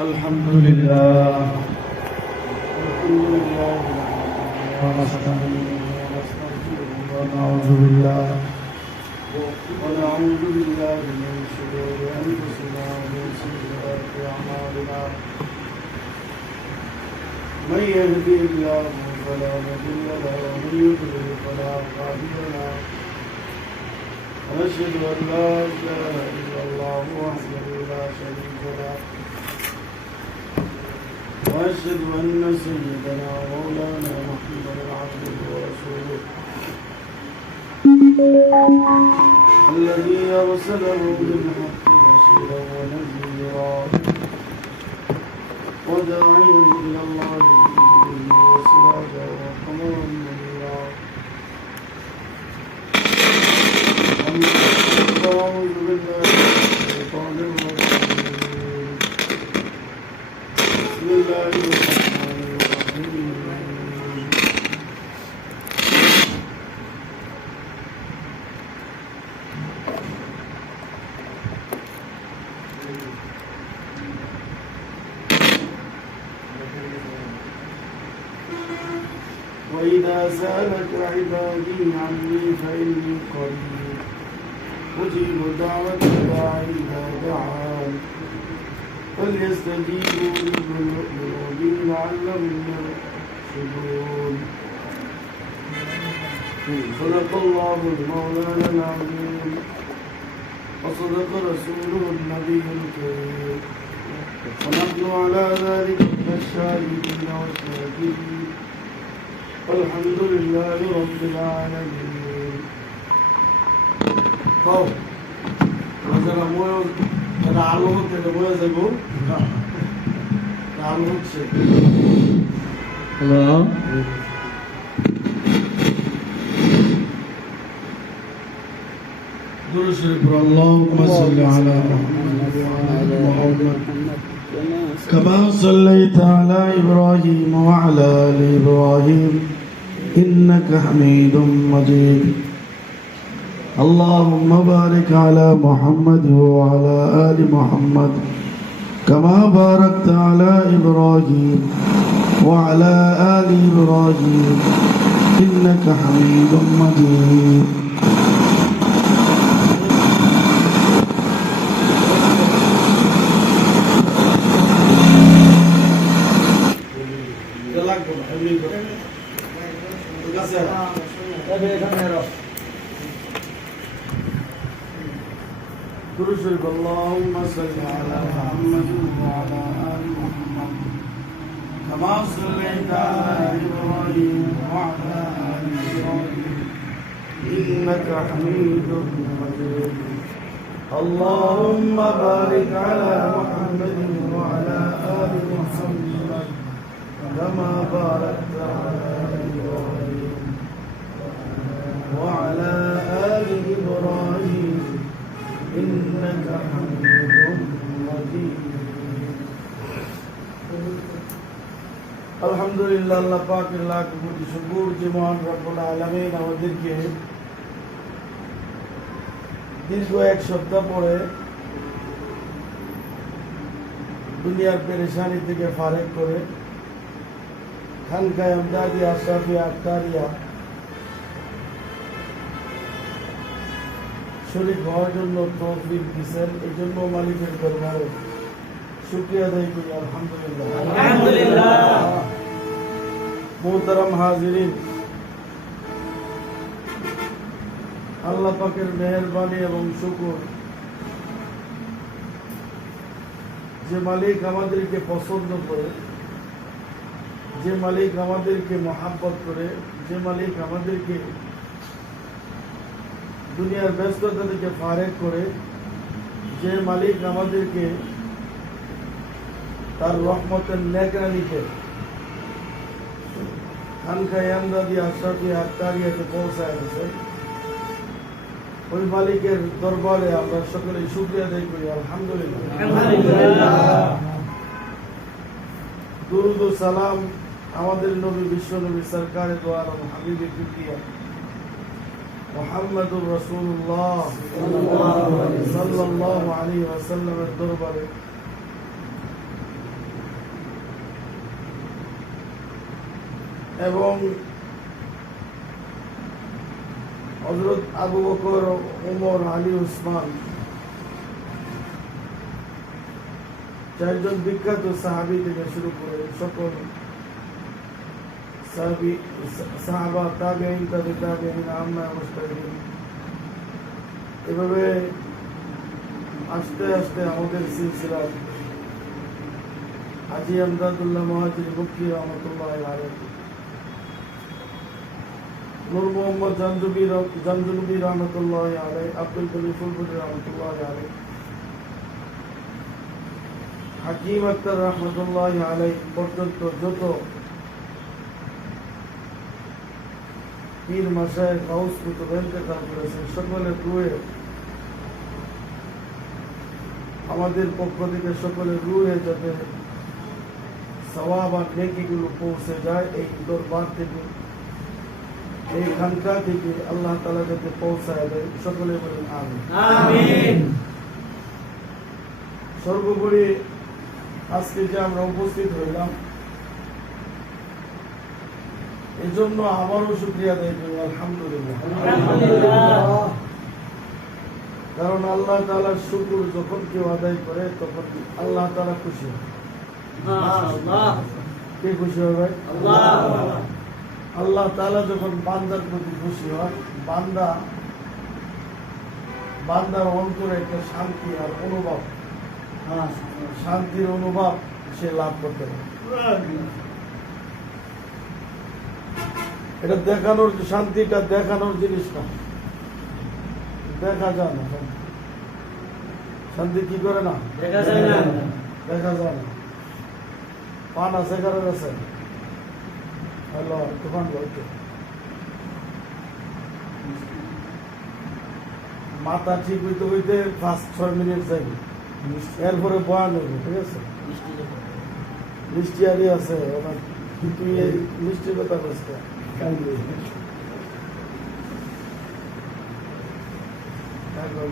الحمد لله ونستعينه ونستغفره ونعوذ بالله من شرور أنفسنا ومن سيئات أعمالنا من يهده الله فلا مضل له ومن يضلل فلا هادي له ونشهد أن لا إله إلا الله وحده لا شريك له وأشهد أن سيدنا ومولانا محمدا عبده ورسوله الذي أرسله بالحق بشيرا ونذيرا وداعيا إلى الله بإذنه وسراجا وقمرا منيرا أعوذ بالله من الشيطان الرجيم بسم الله الرحمن الرحيم وإذا سألك عبادي عني فإني قريب أجيب دعوة الداعي إذا دعان فليستجيبوا لي وليؤمنوا بي لعلهم يرشدون صدق الله المولانا العظيم وصدق رسوله النبي الكريم ونحن على ذلك من الشاهدين والشاكرين والحمد لله رب العالمين. طب যারা আলো হতে বয়ে যাব আলো হচ্ছে হ্যালো درود شريف اللهم صل على محمد وعلى ال محمد كما صليت على ابراهيم وعلى ال ابراهيم انك حميد مجيد اللهم بارك على محمد وعلى ال محمد كما باركت على ابراهيم وعلى ال ابراهيم انك حميد مجيد اللهم صل على محمد وعلى آل محمد كما صليت على إبراهيم وعلى آل إبراهيم إنك حميد مجيد اللهم بارك على محمد وعلى آل محمد كما باركت على إبراهيم وعلى آل إبراهيم إنك حميد مجيد الحمد لله আল্লাহ পাকের লাখ কোটি শুকর যে মহান রব্বুল আলামিন আমাদেরকে দীর্ঘ এক সপ্তাহ পরে দুনিয়ার পেরেশানি থেকে ফারেক করে খানকায়ে আমদাদি আশরাফিয়া আক্তারিয়া শরীক হওয়ার জন্য তৌফিক দিয়েছেন, এই জন্য মালিকের দরবারে শুকরিয়া আদায় করি আলহামদুলিল্লাহ। মুহতারাম হাজিরিন, আল্লাহ পাকের মেহেরবানি এবং শুকর, যে মালিক আমাদেরকে পছন্দ করে, যে মালিক আমাদেরকে মহাব্বত করে, যে মালিক আমাদেরকে দুনিয়ার ব্যস্ততা থেকে ফারেক করে, যে মালিক আমাদেরকে তার রহমতের নেকরানিতে খানকায়ে আমদাদি আশরাফিয়া আক্তারিয়াতে পৌঁছায় দিয়েছে, ওই মালিকের দরবারে আমরা সকলে শুকরিয়া আদায় করি আলহামদুলিল্লাহ। দুরুদ ও সালাম আমাদের নবী বিশ্ব নবী সরকারে দো আলম হাবিবে কিবরিয়া মুহাম্মদুর রাসূলুল্লাহ সাল্লাল্লাহু আলাইহি ওয়াসাল্লামের দরবারে এবং হযরত আবু বকর, ওমর, আলী, উসমান চারজন বিখ্যাত সাহাবী থেকে শুরু করে সকল সাহাবা, তাবেঈন, তাবেঈন, আম্মা, মুজতাহিদিন, এভাবে আস্তে আস্তে আমাদের সিলসিলা হাজী আমদাদুল্লাহ মুহাজির মক্কি রহমতুল্লাহ আলাইহি, নূর মোহাম্মদ জানজুবি রহমতুল্লাহ আলাইহি, আব্দুল কলিম ফুলপুরি রহমতুল্লাহ আলাইহি, হাকিম আক্তার রহমতুল্লাহ আলাইহি পর্যন্ত যত পীর মাশায়েখ গাউস কুতুব ইন্তেকাল করেছেন, সকলের রুহে আমাদের পক্ষ থেকে সকলের রুহে যাতে সওয়াব আর নেকিগুলো পৌঁছে যায়, এই দরবার থেকে, এই খানকা থেকে আল্লাহ তাআলা যাতে পৌঁছায় দেয়, সকলে বলেন আমিন। আমিন। সর্বোপরি আজকে যে আমরা উপস্থিত হইলাম, এই জন্য আমারও শুকরিয়া আদায় করি আলহামদুলিল্লাহ। আলহামদুলিল্লাহ। কারণ আল্লাহ তাআলার শুকর যখন কেউ আদায় করে তখন আল্লাহ তাআলা খুশি হয়। মাশাআল্লাহ। কে খুশি হয় ভাই? আল্লাহ। আল্লাহ তাআলা যখন বান্দার প্রতি খুশি হয়, বান্দার অন্তরে একটা শান্তি আর অনুভব, শান্তির অনুভব সে লাভ করতে পারে। এটা দেখানোর, শান্তিটা দেখানোর জিনিস না, দেখা যায় না। শান্তি কি করে না? দেখা যায় না। দেখা যায় না। পান আছে কারোর আছে? হ্যালো, তুফান বলতে মাথা ঠিক হইতে হইতে 5-6 মিনিট যাবে, এরপরে বয়ান হবে, ঠিক আছে? মিষ্টি আরি আছে, তুই এই মিষ্টির কথা বলছে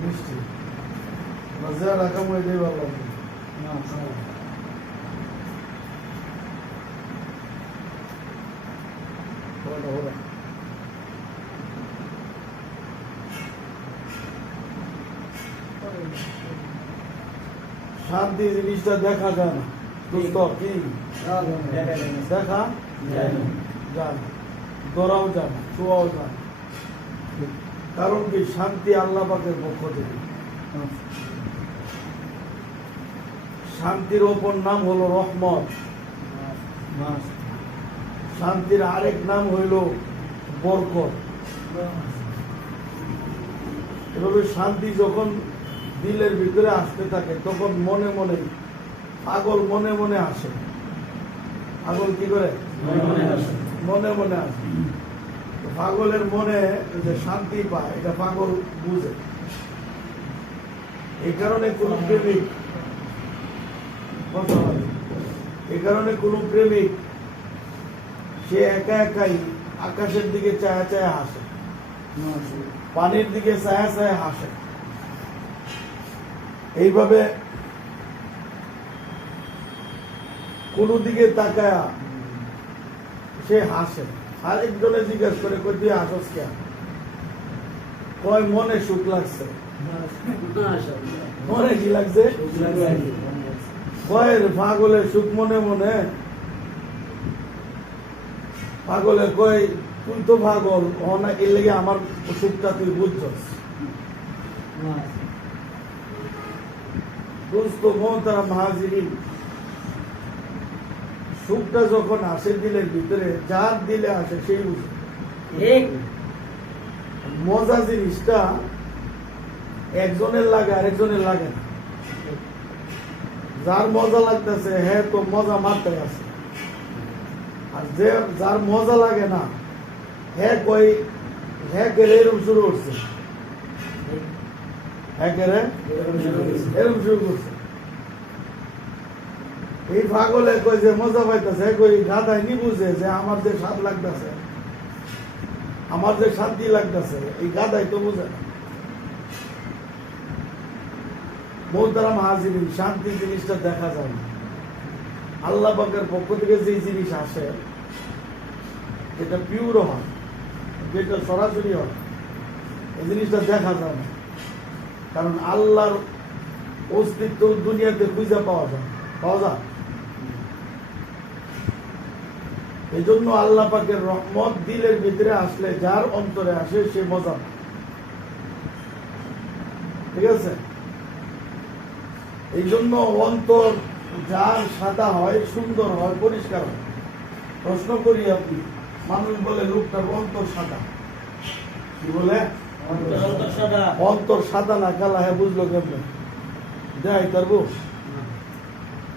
মিষ্টি মজা রাখা মই দিয়ে ভালো লাগবে। শান্তি জিনিসটা দেখা যায় না, দোস্ত, কি দেখা যায় না, দৌড়াও যায় না, শোয়াও যায় না। কারণ কি? শান্তি আল্লাহ পাকের পক্ষ থেকে। শান্তির অপর নাম হলো রহমত, শান্তির আরেক নাম হইল বরকত। এভাবে শান্তি যখন দিলের ভিতরে আসতে থাকে তখন মনে মনে পাগল মনে মনে আসে। পাগল কি করে? মনে মনে আসে। পাগলের মনে যে শান্তি পায়, এটা পাগল বুঝে। এই কারণে কোন প্রেমিক, সে একা একাই আকাশের দিকে চায়া চায়া হাসে, পানির দিকে চায়া চায়া হাসে। এইভাবে কোন দিকে তাকায়া সে হাসে। আরেকজনে জিজ্ঞেস করে, কই তুই হাসস কেন? কয় মনে সুখ লাগছে। মনে কি লাগছে? কয়ের পাগলের সুখ মনে মনে। পাগলে কয় তুই তো পাগল, না এর লেগে আমার সুখটা তুই বুঝছস। দোস্ত মোহতারাম হাজিরিন, সুখটা যখন আসে দিলের ভিতরে, যার দিলে আসে সেই বুঝে। মজা জিনিসটা একজনের লাগে আরেকজনের লাগে না। যার মজা লাগতেছে হ্যাঁ তো মজা মারতে আছে, আর যে যার মজা লাগে না হ্যাঁ কই হ্যাঁ কেড়ে এরম শুরু করছে, হ্যাঁ কেড়ে এরম শুরু করছে। এই পাগলে কই যে মজা পাইতেছে, কই গাধাই নি বুঝে যে আমার যে স্বাদ লাগতেছে, আমার যে শান্তি লাগতেছে, এই গাধাই তো বুঝে না। মোহতারাম হাজিরিন, শান্তি জিনিসটা দেখা যায় না। আল্লাহ পাকের পক্ষ থেকে যে জিনিস আসে যেটা পিওর হয়, যেটা সরাসরি হয়, এই জিনিসটা দেখা যায় না। কারণ আল্লাহর অস্তিত্ব দুনিয়াতে খুঁজে পাওয়া যায়। এই জন্য আল্লাহ পাকের রহমত দিলের ভিতরে আসলে যার অন্তরে আসে সে মজা পায়। ঠিক আছে? এই জন্য অন্তর যার সাদা হয়, সুন্দর হয়, পরিষ্কার হয়। প্রশ্ন করি আপনি, মানুষ বলে লোকটার অন্তর সাদা, কি বলে? অন্তর সাদা না কালা, হ্যাঁ বুঝলো কেমনে? যাই পারবো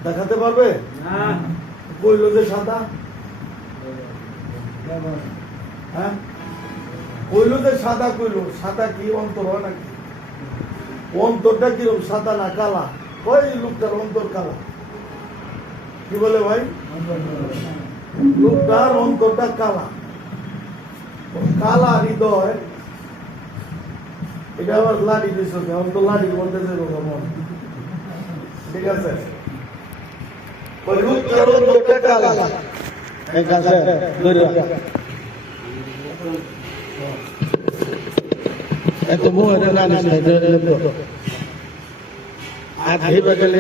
দেখাতে পারবে? কইলো যে সাদা, হ্যাঁ কইলো যে সাদা, কইলো সাদা কি অন্তর হয় নাকি? অন্তরটা কিরকম, সাদা না কালা? ওই লোকটার অন্তর কালা। কি বলে ভাই? লোকটার অন্তরটা কালা, কালা হৃদয়। এটা আবার লাড়ি দিচ্ছে, এখন তো লাড়ি বলতেছে মন। ঠিক আছে? ওই লোকটার অন্তরটা কালা। এক আছে এত মুহের লাড়ি আর হেবা গেলে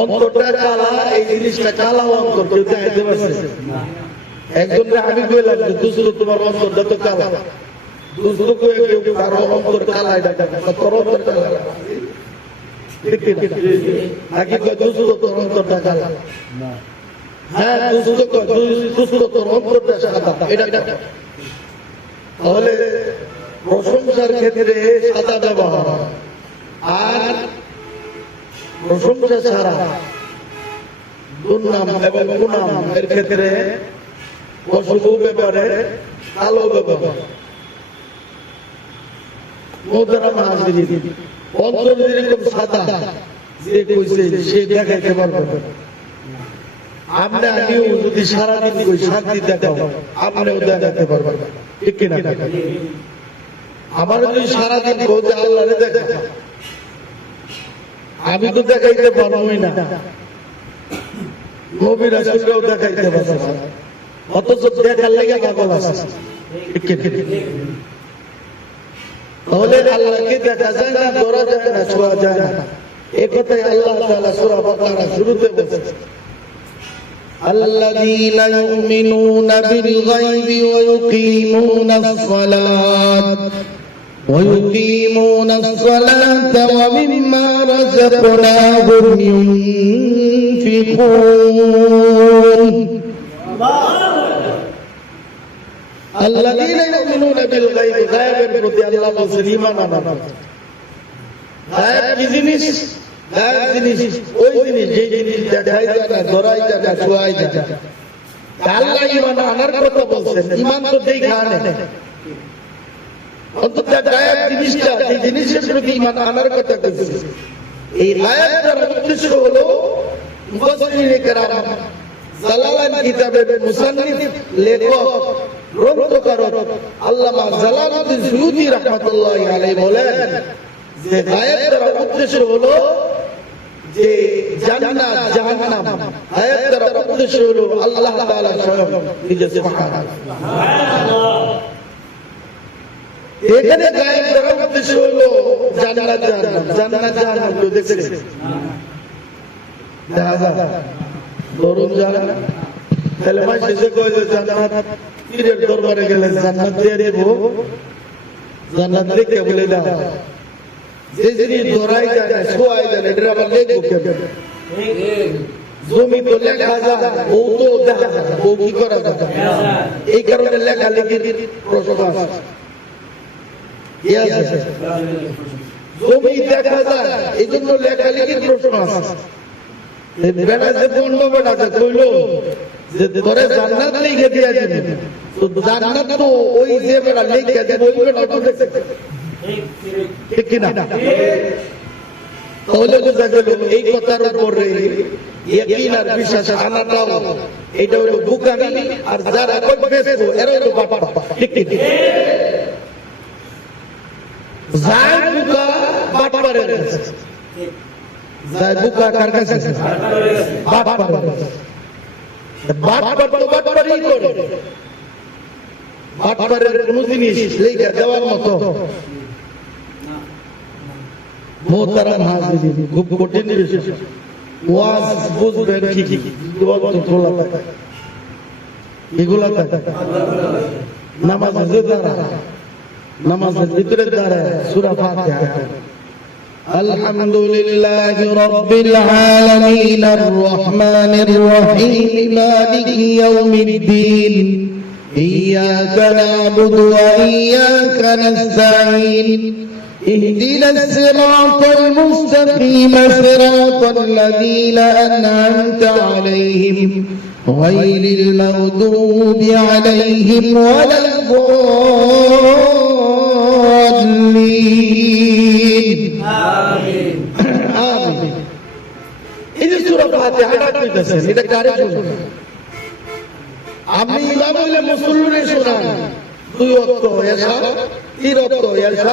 অন্তরটা কালা, এই জিনিসটা কালা অন্তর কেউ দেখাইতে পারছে? একজন আমি কইলাম যে দুসরো তোমার অন্তরটা তো কালা, দুসরো কয়ে কেউ কারো অন্তর কালা, এটা তোর অন্তর কালা নাকি কয় দুসরো তোর অন্তরটা কালা? হ্যাঁ দুসরো তোর অন্তরটা সাদা, এটা তাহলে প্রশংসার ক্ষেত্রে সাদা ব্যবহার, আর প্রশংসা ছাড়া দুর্নাম এবং গুনাম এর ক্ষেত্রে অশুভ ব্যাপারে কালো ব্যাপার। অন্তর যেরকম সাদা, যে কইছে সে দেখাইতে পারবে। আপনি আমিও যদি সারাদিন কই শান্তি দেখাও, আপনিও দেখাতে পারবেন, ঠিক কিনা? আমার যদি সারাদিন বলতে আল্লাহ দেখা, আমি তো দেখাইতে পারবোই না, নবী রাসূলকেও দেখাইতে পারবো না, অথচ দেখার লেগে পাগল আছে। তাহলে আল্লাহকে দেখা যায় না, ধরা যায় না, ছোঁয়া যায় না। এই কথাই আল্লাহ তাআলা সূরা বাকারা শুরুতে বলেছেন, الذين يؤمنون بالغيب ويقيمون الصلاة ومما رزقناهم ينفقون الذين يؤمنون بالغيب, গায়েবের প্রতি আল্লাহ বলেছেন ঈমান আনা। গায়েব কি জিনিস? গায়েব জিনিস ওই জিনিস যে জিনিস দেখাই যায় না, ধরাই যায় না, ছোঁয়াই যায় না। আল্লাহ ঈমান আনার কথা বলছেন, ঈমান তো দেখা আনে। অন্তত গায়েব জিনিসটা, এই জিনিসের প্রতি ঈমান আনার কথা বলছেন। এই আয়াতের উদ্দেশ্য হলো মুফাসসিরিনে কেরাম, জালালাইন কিতাবের মুসান্নিফ, লেখক, গ্রন্থকারক আল্লামা জালালউদ্দিন সুয়ুতী রাহমাতুল্লাহি আলাইহি বলেন যে আয়াতের উদ্দেশ্য হলো যে জান্নাত জাহান্নাম, আয়াতের উদ্দেশ্য হলো আল্লাহ তাআলা স্বয়ং নিজে সুবহানাল্লাহ। এখানে গায়েবের উদ্দেশ্য হলো জান্নাত জাহান্নাম, জান্নাত জাহান্নাম কেউ দেখছে? দেখা যায় ধরুন যারা তাহলে ভাই শেষে কয়ে যে জান্নাত পীরের দরবারে গেলে জান্নাত দিয়ে দেব, জান্নাত দেখতে বলে না, যে জিনিস ধরাই যায় না, ছোঁয়াই যায় না, এটা আবার লেখবো কেমন? জমি তো লেখা যায়, বউ তো দেখা যায়, বউ কি করা যায়? এই কারণে লেখালেখির প্রশ্ন আছে। জমি দেখা যায়, এই জন্য লেখালেখির প্রশ্ন আছে। বেড়া যে বন্ধ বেড়া যে কইলো যে তোরে জান্নাত লিখে দিয়া দিবে, তো জান্নাত তো ওই যে বেড়া লিখে দেন ওই বেড়া তো দেখছে, ঠিক কিনা? তাহলে বোঝা গেল এই কথার উপরে ইয়াকিন আর বিশ্বাস আনাটাও এটা হলো বুকানি, আর যারা কইবেছো এরা হলো বাবা, ঠিক ঠিক যার বুকা বাটপারে যায় বুকা কার কাছে বাট পারে বাট তো বাট পারেই করে বাট পারের কোন জিনিস লেখা দেওয়ার মতো মোহতারাম হাজিরিন খুব কঠিন বিষয় ওয়াজ বুঝবেন কি কি তোলা থাকে এগুলা থাকে নামাজের দ্বারা নামাজের ভিতরে দ্বারা সূরা ফাতিহা আলহামদুলিল্লাহি রাব্বিল আলামিন আর রহমানির রহিম মালিকি ইয়াউমিদ্দিন ইয়্যাকা না'বুদু ওয়া ইয়্যাকা নাস্তাঈন اهدنا الصراط المستقيم صراط الذين أنعمت عليهم غير المغضوب عليهم ولا الضالين آمين آمين إذا سورة فاتحة কইতাছেন এটা কারে শুনুন আপনি ইমাম হইলে মুসল্লিরে শুনান দুই ওয়াক্ত এশা তিন ওয়াক্ত এশা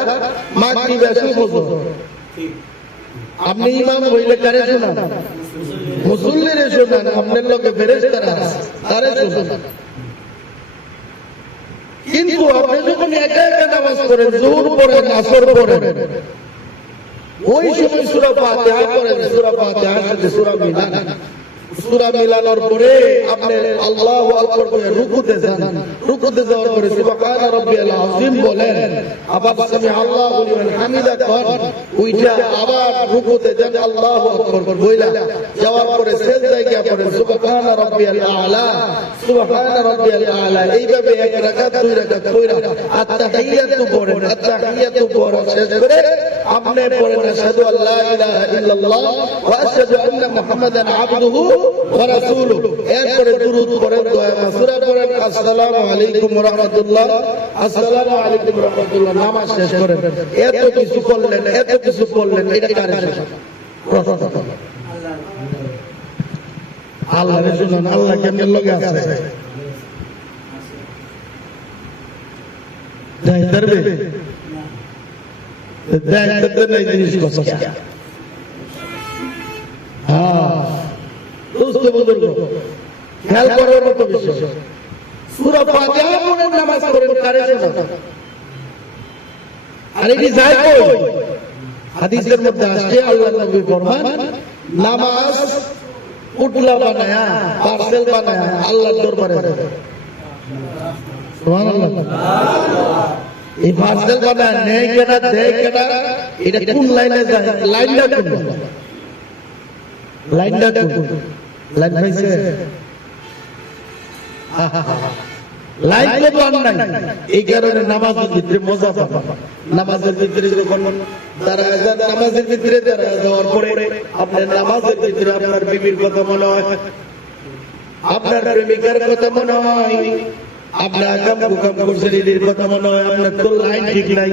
মাগরিব এশা ফজর আপনি ইমাম হইলে কারে শুনান মুসল্লিরে শুনান আপনার লগে ফেরেশতারা তারে শুনান কিন্তু আপনি যখন একা একা নামাজ পড়েন যোহর পড়েন আসর পড়েন ওই সময় সূরা ফাতিহা পড়েন সূরা ফাতিহার সাথে সূরা মিলান সূরা মিলানোর পরে আপনি আল্লাহু আকবার বলে রুকুতে যান রুকুতে যাওয়ার পরে সুবহান রাব্বিয়াল আযীম বলেন আবার সামি আল্লাহু লিমান হামিদা কর ওইটা আবার রুকুতে যান আল্লাহু আকবার বইলা যাওয়ার পরে সিজদায় গিয়ে পড়েন সুবহান রাব্বিয়াল আলা সুবহান রাব্বিয়াল আলা এইভাবে এক রাকাত দুই রাকাত কইরা আত-তাহিয়াতু পড়েন আত-তাহিয়াতু পড়া শেষ করে আপনি পড়েন আশহাদু আল্লা ইলাহা ইল্লাল্লাহ ওয়া আশহাদু আন্না মুহাম্মাদান আবদুহু ওয়া রাসূলুহু এরপরে দুরূদ পড়েন দোয়া মাসুরা পড়েন আসসালামু আলাইকুম ওয়া রাহমাতুল্লাহ আসসালামু আলাইকুম ওয়া রাহমাতুল্লাহ নামাজ শেষ করেন এত কিছু করলেন এটা কারে আল্লাহর শুনুন আল্লাহ কেমন লগে আছে দেয় ধরবে দেয় তো নাই জিনিস কথা হ্যাঁ দোস্ত বুজুর্গ খেয়াল করার মতো বিষয় সূরা ফাতিহা পড়ে নামাজ পড়েন কারে শোনা আর এটি যায় কই হাদিসের মধ্যে আসছে আল্লাহর নবী ফরমান নামাজ পুটলা বানায়া পার্সেল বানায়া আল্লাহর দরবারে সুবহানাল্লাহ এই পার্সেল বানায় নেয় কেনা দেয় কেনা এটা কোন লাইনে যায় লাইনটা কোন লাইন পাইছে লাইন তো আর নাই এই কারণে নামাজের ভিতরে মজা পাবা নামাজের ভিতরে যখন নামাজের ভিতরে যাওয়ার পরে আপনার নামাজের ভিতরে আপনার বিবির কথা মনে হয় আপনার প্রেমিকার কথা মনে হয় আপনার আকাম কুকাম করছেন এদের কথা মনে হয় আপনার তো লাইন ঠিক নাই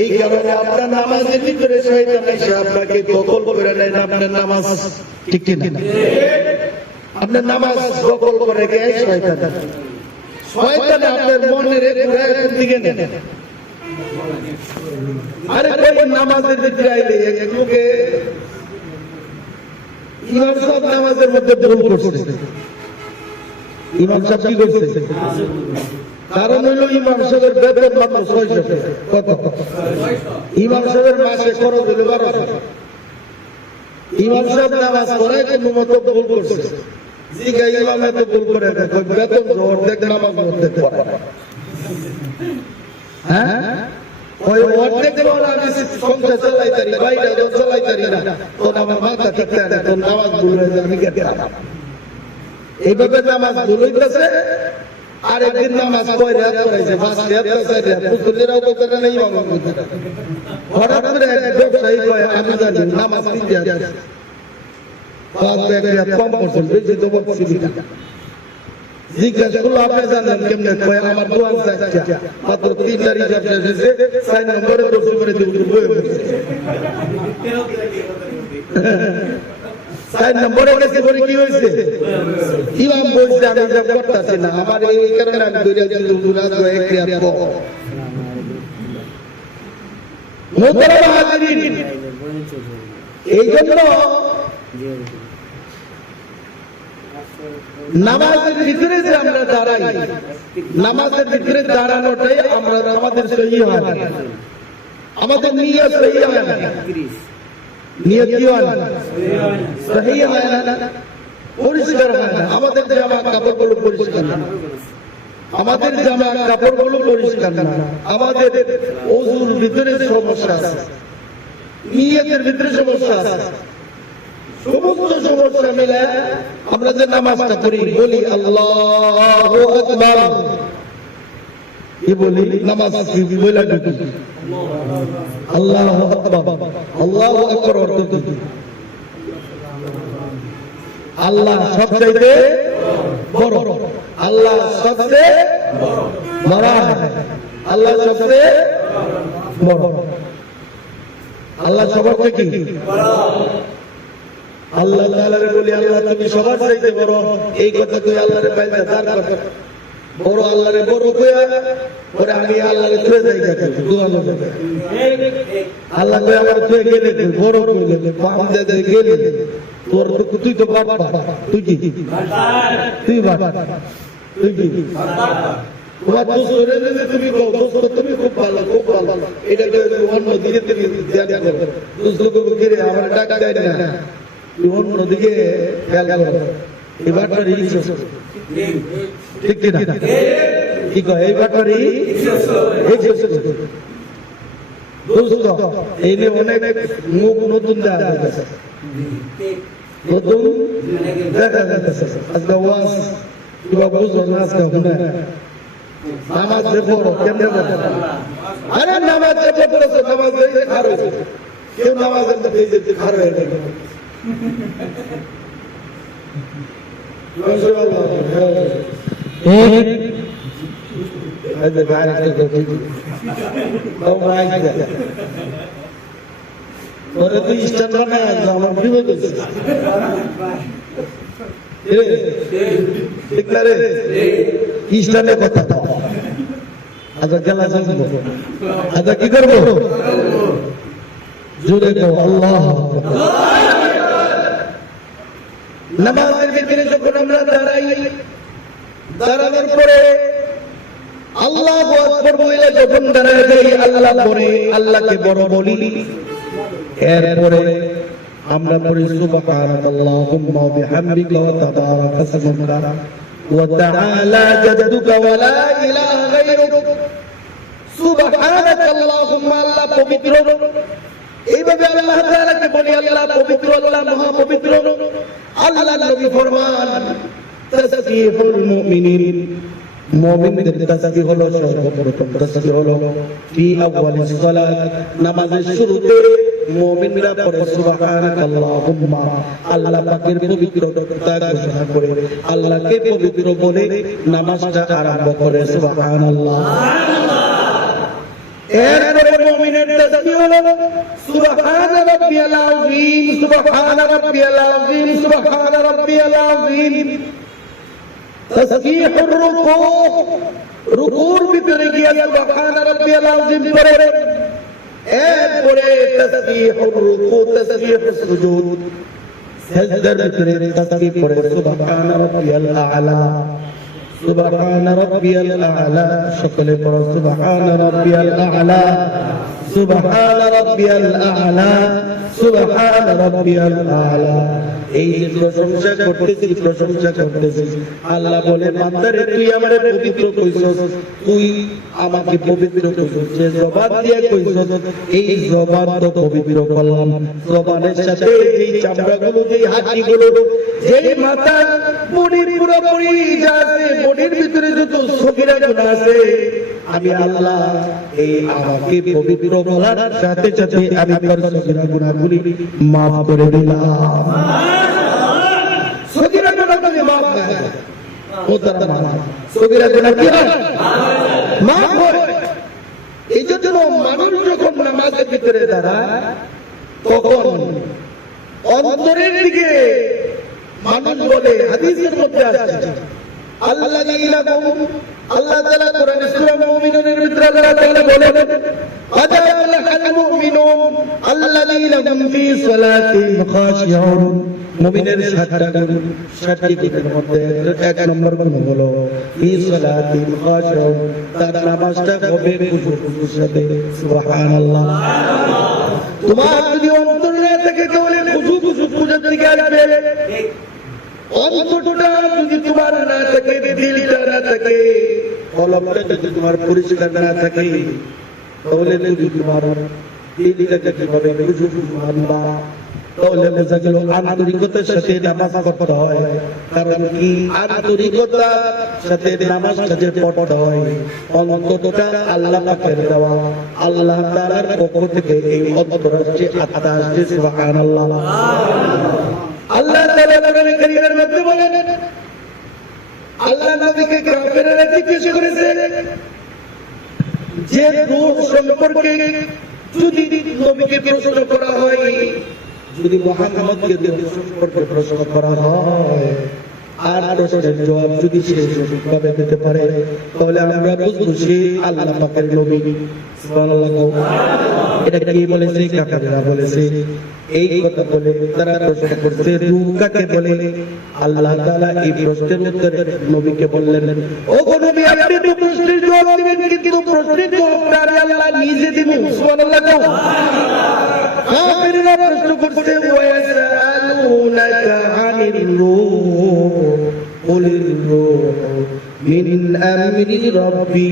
এই কারণে আপনার নামাজের ভিতরে শয়তান এসে আপনাকে দখল করে নেয় না আপনার নামাজ ঠিক কিনা আপনার নামাজ দখল করে গিয়ে শয়তান আপনার মনের ঘুরায় দিকে নেয় আরে কোন নামাজের ভিতরে আইলে একটুকে ইমাম সাহেব নামাজের মধ্যে ভুল করছে ইমাম সাহেব কি করছে কারণ হইল ইমাম সাহেবের বেতন মাত্র 600 কত ইমাম সাহেবের মাসে খরচ হইল 1200 ইমাম সাহেব নামাজ পড়ে কোনো মতো ভুল করছে জিগা ইমাম এত ভুল করে দেখো বেতন অর্ধেক নামাজ অর্ধেক পড়ে হ্যাঁ ওই অর্ধেক পড়া আমি সংসার চালাইতারি বাইরে চালাইতারি না তো আমার মাথা ঠিক থাকে তো নামাজ ভুল হয়ে যায় আমি কেটে এইভাবে নামাজ ভুল হইতেছে আর একদিন নামাজ কয় রাত করাইছে 5 রাত 4 রাত মুসল্লিরাও বলতে না ইমাম বলতে হঠাৎ করে এক ব্যবসায়ী কয় আমি জানি নামাজ 3 রাত 5 রাত কম করছেন বেশি তো বলছি না জিজ্ঞাসা করলো আপনি জানেন কেমনে কয় আমার দোয়ান চাইছে মাত্র 3 টা রিজার্ভ এসেছে 4 নম্বরে দর্শন করে দিব 4 নম্বরে কাছে করে কি হয়েছে ইমাম বলছে আমি যা করতেছি না আমার এই কারণে আমি দৌড়ে দিলাম দুরাজ এক রাত মোহতারাম হাজিরিন, এই জন্য নামাজের ভিতরে যে আমরা দাঁড়াই, নামাজের ভিতরে দাঁড়ানোটাই আমাদের সহি হয় না, আমাদের নিয়ত সহি হয় না। নিয়ত কি হয় না? সহি হয় না, পরিষ্কার হয় না। আমাদের জামা কাপড়গুলো পরিষ্কার না, আমাদের জামা কাপড়গুলো পরিষ্কার না, আমাদের ওযুর ভিতরে সমস্যা আছে, নিয়তের ভিতরে সমস্যা আছে। সমস্ত সমস্যা মিলে আমরা যে নামাজটা পড়ি, বলি আল্লাহু আকবার, কি বলি? নামাজ কি বলে ঢুকি? আল্লাহু আকবার। আল্লাহু আকবার অর্থ কি? আল্লাহ সবচাইতে বড়, আল্লাহ সবচেয়ে বড়, আল্লাহ সবচেয়ে বড়, আল্লাহ সবার থেকে কি? আল্লাহ তাআলারে বলি আল্লাহ তুমি সবার চাইতে বড়, এই কথা কই আল্লাহরে পাইতে দাঁড় কর, বড় আল্লাহরে বড় কইয়া পরে আমি আল্লাহরে ছুঁয়ে যাই দেখে দোয়া লাগে। আল্লাহ কই আমার ছুঁয়ে গেলে তুই বড় কইলে বাম দে গেলে তোর তুই তো বাট, তুই কি? তুই বাট, তুই কি? তোমার দোষরে যে তুমি কও দোষ তুমি খুব ভালো, খুব ভালো, এটাকে অন্য দিকে তুমি ধ্যান করো। দোষকে ঘিরে আমার ডাক দেয় না, তুই অন্য দিকে খেয়াল করো। এবারটা রিচ ঠিক কি না? কি কয় এই ব্যাপারই দোস্ত, এই নিয়ে অনেক মুখ নতুন দেখা যাচ্ছে, নতুন দেখা যাচ্ছে। আজকে ওয়াজ কিবা বুঝলো না, আজকে শুনে নামাজ পড়ো, কেমনে পড়ো? আরে নামাজ পড়তেছো, নামাজ খার হয়েছে, কেউ নামাজের মধ্যে খার হয়ে গেল। ওরে তুই স্টার বানায় আমার বিপদ হয়েছে, ঠিক না রে? স্টানের কথা আচ্ছা খেলা চলবো, আচ্ছা কি করবো? জোরে গো আল্লাহ। নামাজের ভিতরে যখন আমরা দাঁড়াই, দাঁড়ানোর পরে আল্লাহু আকবার বলে যখন দাঁড়ায় যাই, আল্লাহ পরে আল্লাহকে বড় বলি, এরপরে আমরা পড়ি সুবহানাল্লাহুম্মা ওয়া বিহামদিকা ওয়া তাবারাকা ইসমুকা ওয়া তাআলা জাদ্দুকা ওয়া লা ইলাহা গায়রুক সুবহানাকাল্লাহুম্মা, আল্লাহ পবিত্র। এইভাবে আল্লাহ তাআলাকে বলি আল্লাহ পবিত্র, আল্লাহ মহা পবিত্র। আল্লাহর নবী ফরমান তাসবিহুল মুমিনিন, মুমিনদের তাসবিহ হলো সর্বপ্রথম তাসবিহ হলো ফি আউয়ালিস সালাত, নামাজের শুরুতে মুমিনরা পড়ে সুবহানাকাল্লাহুম্মা, আল্লাহ পাকের পবিত্রতা ঘোষণা করে আল্লাহকে পবিত্র বলে নামাজটা আরম্ভ করে সুবহানাল্লাহ। এরপরে মুমিনের তাসবিহ হলো সুবহানা রাব্বিয়াল আযীম, সুবহানা রাব্বিয়াল আযীম, সুবহানা রাব্বিয়াল আযীম। তাসবিহুর রুকু, রুকুর ভিতরে গিয়ে সুবহানা রাব্বিয়াল আযীম পড়ে। এরপরে তাসবিহুর রুকু, তাসবিহুস সুজুদ, সাজদার ভিতরে তাসবিহ পড়ে সুবহানা রাব্বিয়াল আ'লা, সুবহান রাব্বিয়াল আ'লা। সকলে পড়ো সুবহান রাব্বিয়াল আ'লা, সুবহান রাব্বিয়াল আ'লা, সুবহান রাব্বিয়াল আ'লা। এই যে প্রশংসা করতেছি, আল্লাহ বলে বান্দারে তুই আমারে পবিত্র কইছস, তুই আমাকে পবিত্র কইছস, যে জবান দিয়ে কইছস এই জবান তো পবিত্র করলাম। জবানের সাথে এই চামড়াগুলো, এই হাড়গুলো, এই মাথা, বডির পুরোপুরি যা আছে, বডির ভিতরে যত সগীরা গুনাহ আছে, আমি আল্লাহ এই আমাকে পবিত্র বলার সাথে সাথে আমি তার সগীরা গুনাহগুলি মাফ করে দিলাম। সগীরা গুনাহগুলি মাফ হয়, মোহতারাম, সগীরা গুনাহ কি হয়? মাফ হয়। এই জন্য মানুষ যখন নামাজের ভিতরে দাঁড়ায়, তখন অন্তরের দিকে মানুষ বলে, হাদিসের মধ্যে আছে আল্লাযীনা কাফারু, আল্লাহ তাআলা কোরআনে সূরা মুমিনুনের ভিতরে আল্লাহ তাআলা বলেন আযাল المؤمنون الذين هم في صلاتهم خاشعون মুমিনের সাতটি গুণের মধ্যে এক নম্বর গুণ হলো ফি সালাতিহিম খাশিউন, তার নামাজটা হবে খুশুর সাথে। সুবহানাল্লাহ। তোমার যদি অন্তর না থাকে তাহলে খুশু পূজার দিকে আসবে। অন্তরটা যদি তোমার না থাকে, দিলটা না থাকে, কলবটা যদি তোমার পরিষ্কার না থাকে, তাহলে যদি তোমার দিলটাকে কিভাবে খুশু মানবা, তাহলে বোঝা গেল আন্তরিকতার সাথে নামাজ পড়তে হয়। কারণ কি আন্তরিকতার সাথে নামাজটা যে পড়তে হয়, অন্তরটা আল্লাহ পাকের দেওয়া, আল্লাহ তাআলার পক্ষ থেকে এই অন্তর আসছে, আত্মা আসছে। সুবহানাল্লাহ। আল্লাহ তাআলা কোরআনে কারীমের মধ্যে বলেন, আল্লাহ নবীকে কাফেররা জিজ্ঞেস করেছে যে রূহ সম্পর্কে যদি নবীকে প্রশ্ন করা হয়, যদি মুহাম্মদকে সম্পর্কে প্রশ্ন করা হয় আর প্রশ্নের জবাব যদি সে সঠিকভাবে দিতে পারে, তাহলে আমরা বুঝবো সে আল্লাহ পাকের নবী। সুবহানাল্লাহ। এটা কি বলেছে? কাফেররা বলেছে। এই কথা বলে তারা প্রশ্ন করছে রূহ কাকে বলে। আল্লাহ তাআলা এই প্রশ্নের উত্তরে নবীকে বললেন, ও নবী, আপনি তো প্রশ্নের জবাব দিবেন, কিন্তু প্রশ্নের জবাবটা আল্লাহ নিজে দিবেন। সুবহানাল্লাহ। কাফেররা প্রশ্ন করছে, ওয়ায়াসআলুনাকা আনির রূহ কুলির রূহ মিন আমরি রাব্বি।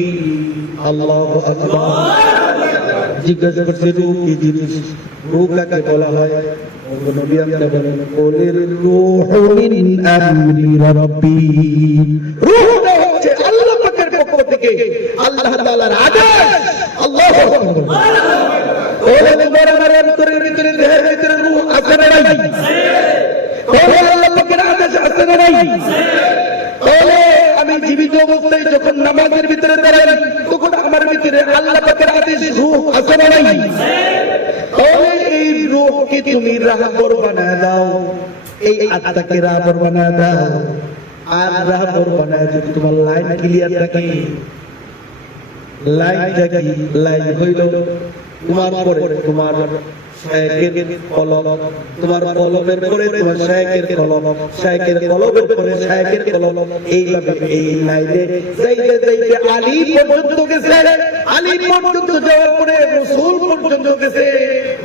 আল্লাহু আকবার। জিজ্ঞাসা করছে রূহ কি জিনিস, রূহ কাকে বলা হয়? নবী আমরা বলেন, কুলির রূহ মিন আমরি রাব্বি। রূহটা হচ্ছে আল্লাহ পাকের পক্ষ থেকে আল্লাহ তাআলার আদেশ। আল্লাহু আকবার। ওরে তোমার আমার অন্তরের ভিতরে, দেহের ভিতরে রূহ আছে না নাই? ওরে আল্লাহ পাকের আদেশ আছে না নাই? ওরে আমি জীবিত অবস্থায় যখন নামাজের ভিতরে দাঁড়াই, তখন আমার ভিতরে আল্লাহ পাকের আদেশ, রূহ আছে না নাই? ওরে এই রূহকে তুমি রাহবর বানায় দাও, এই আত্মাকে রাহবর বানায় দাও। আর রাহবর বানায় যদি তোমার লাইন ক্লিয়ার থাকে, লাইনটা কি? লাইন হইল তোমার পরে তোমার শায়েখের কলম, তোমার কলমের পরে তোমার শায়েখের কলম, শায়েখের কলমের পরে শায়েখের কলম, এইভাবে এই লাইনে যাইতে যাইতে আলী পর্যন্ত গেছে। আলী পর্যন্ত যাওয়ার পরে রাসূল পর্যন্ত গেছে।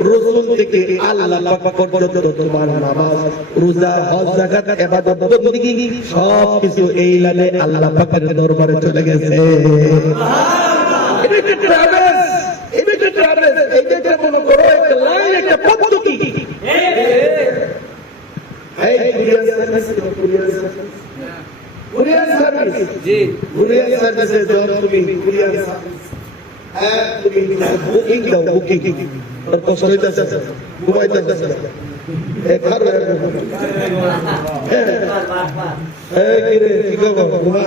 রাসূল থেকে আল্লাহ পাক পর্যন্ত তোমার নামাজ, রোজা, হজ, যাকাত, ইবাদত, বন্দেগী সব কিছু এই লাইনে আল্লাহ পাকের দরবারে চলে গেছে। এটা ট্রাভেলস, এটা ট্রাভেলস, এইটা মনে করো একটা লাইন, একটা পদ্ধতি। এই কুরিয়ার সার্ভিস জি, কুরিয়ার সার্ভিসে যখন তুমি কুরিয়ার তুমি বুকিং দাও, বুকিং আর কষ্ট হইতাছে, ঘুমাইতাছে, খারাপ এই রে কি করব, ঘুমা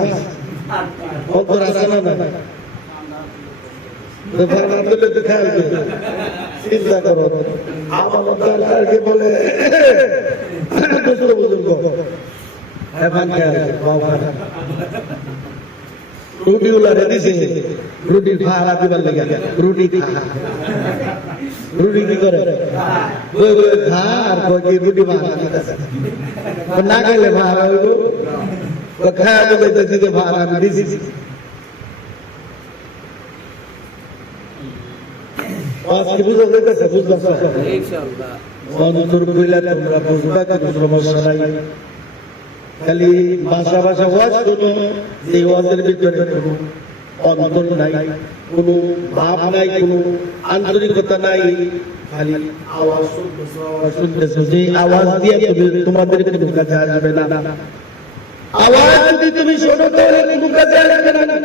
অন্তর আসে না। চিন্তা করো, আমার দরকারকে বলে রুটি উলারে দিছে, রুটি ভাড়া দিবার লেগে, রুটি রুটি কি করে খা আর কি রুটি ভাড়া না গেলে ভাড়া হইব, খায় বলতেছি যে ভাড়া আমি দিছি। আজকে বুঝা যাইতেছে, বুঝলাম অন্তর কইলা তোমরা বুঝবা, কোনো সমস্যা নাই। খালি ভাষা ভাষা ওয়াজ শুনো, এই ওয়াজের ভিতরে কোনো অন্তর নাই, কোনো ভাব নাই, কোনো আন্তরিকতা নাই, খালি আওয়াজ শুনতেছো। যে আওয়াজ দিয়ে তোমাদের কোনো কাজে আসবে না। আওয়াজ যদি তুমি শোনো তাহলে কোনো কাজে আসবে না।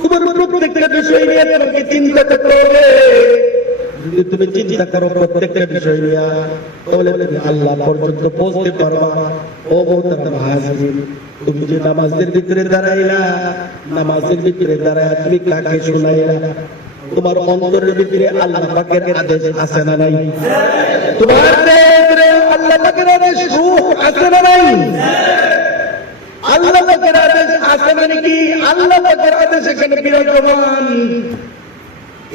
তোমার প্রত্যেকটা বিষয় নিয়ে তোমাকে চিন্তা করতে হবে। যদি তুমি চিন্তা করো প্রত্যেকটা বিষয় নিয়ে, তাহলে তুমি আল্লাহ পর্যন্ত পৌঁছতে পারবা। ও মোহতারাম হাজিরিন, তুমি যে নামাজের ভিতরে দাঁড়াইলা, নামাজের ভিতরে দাঁড়ায় তুমি কাকে শোনাইলা? তোমার অন্তরের ভিতরে আল্লাহ পাকের আদেশ আছে না নাই? তোমার ভিতরে আল্লাহ পাকের আদেশ, রূহ আছে না নাই? আল্লাহ পাকের আদেশ আছে মানে কি? আল্লাহ পাকের আদেশ এখানে বিরাজমান।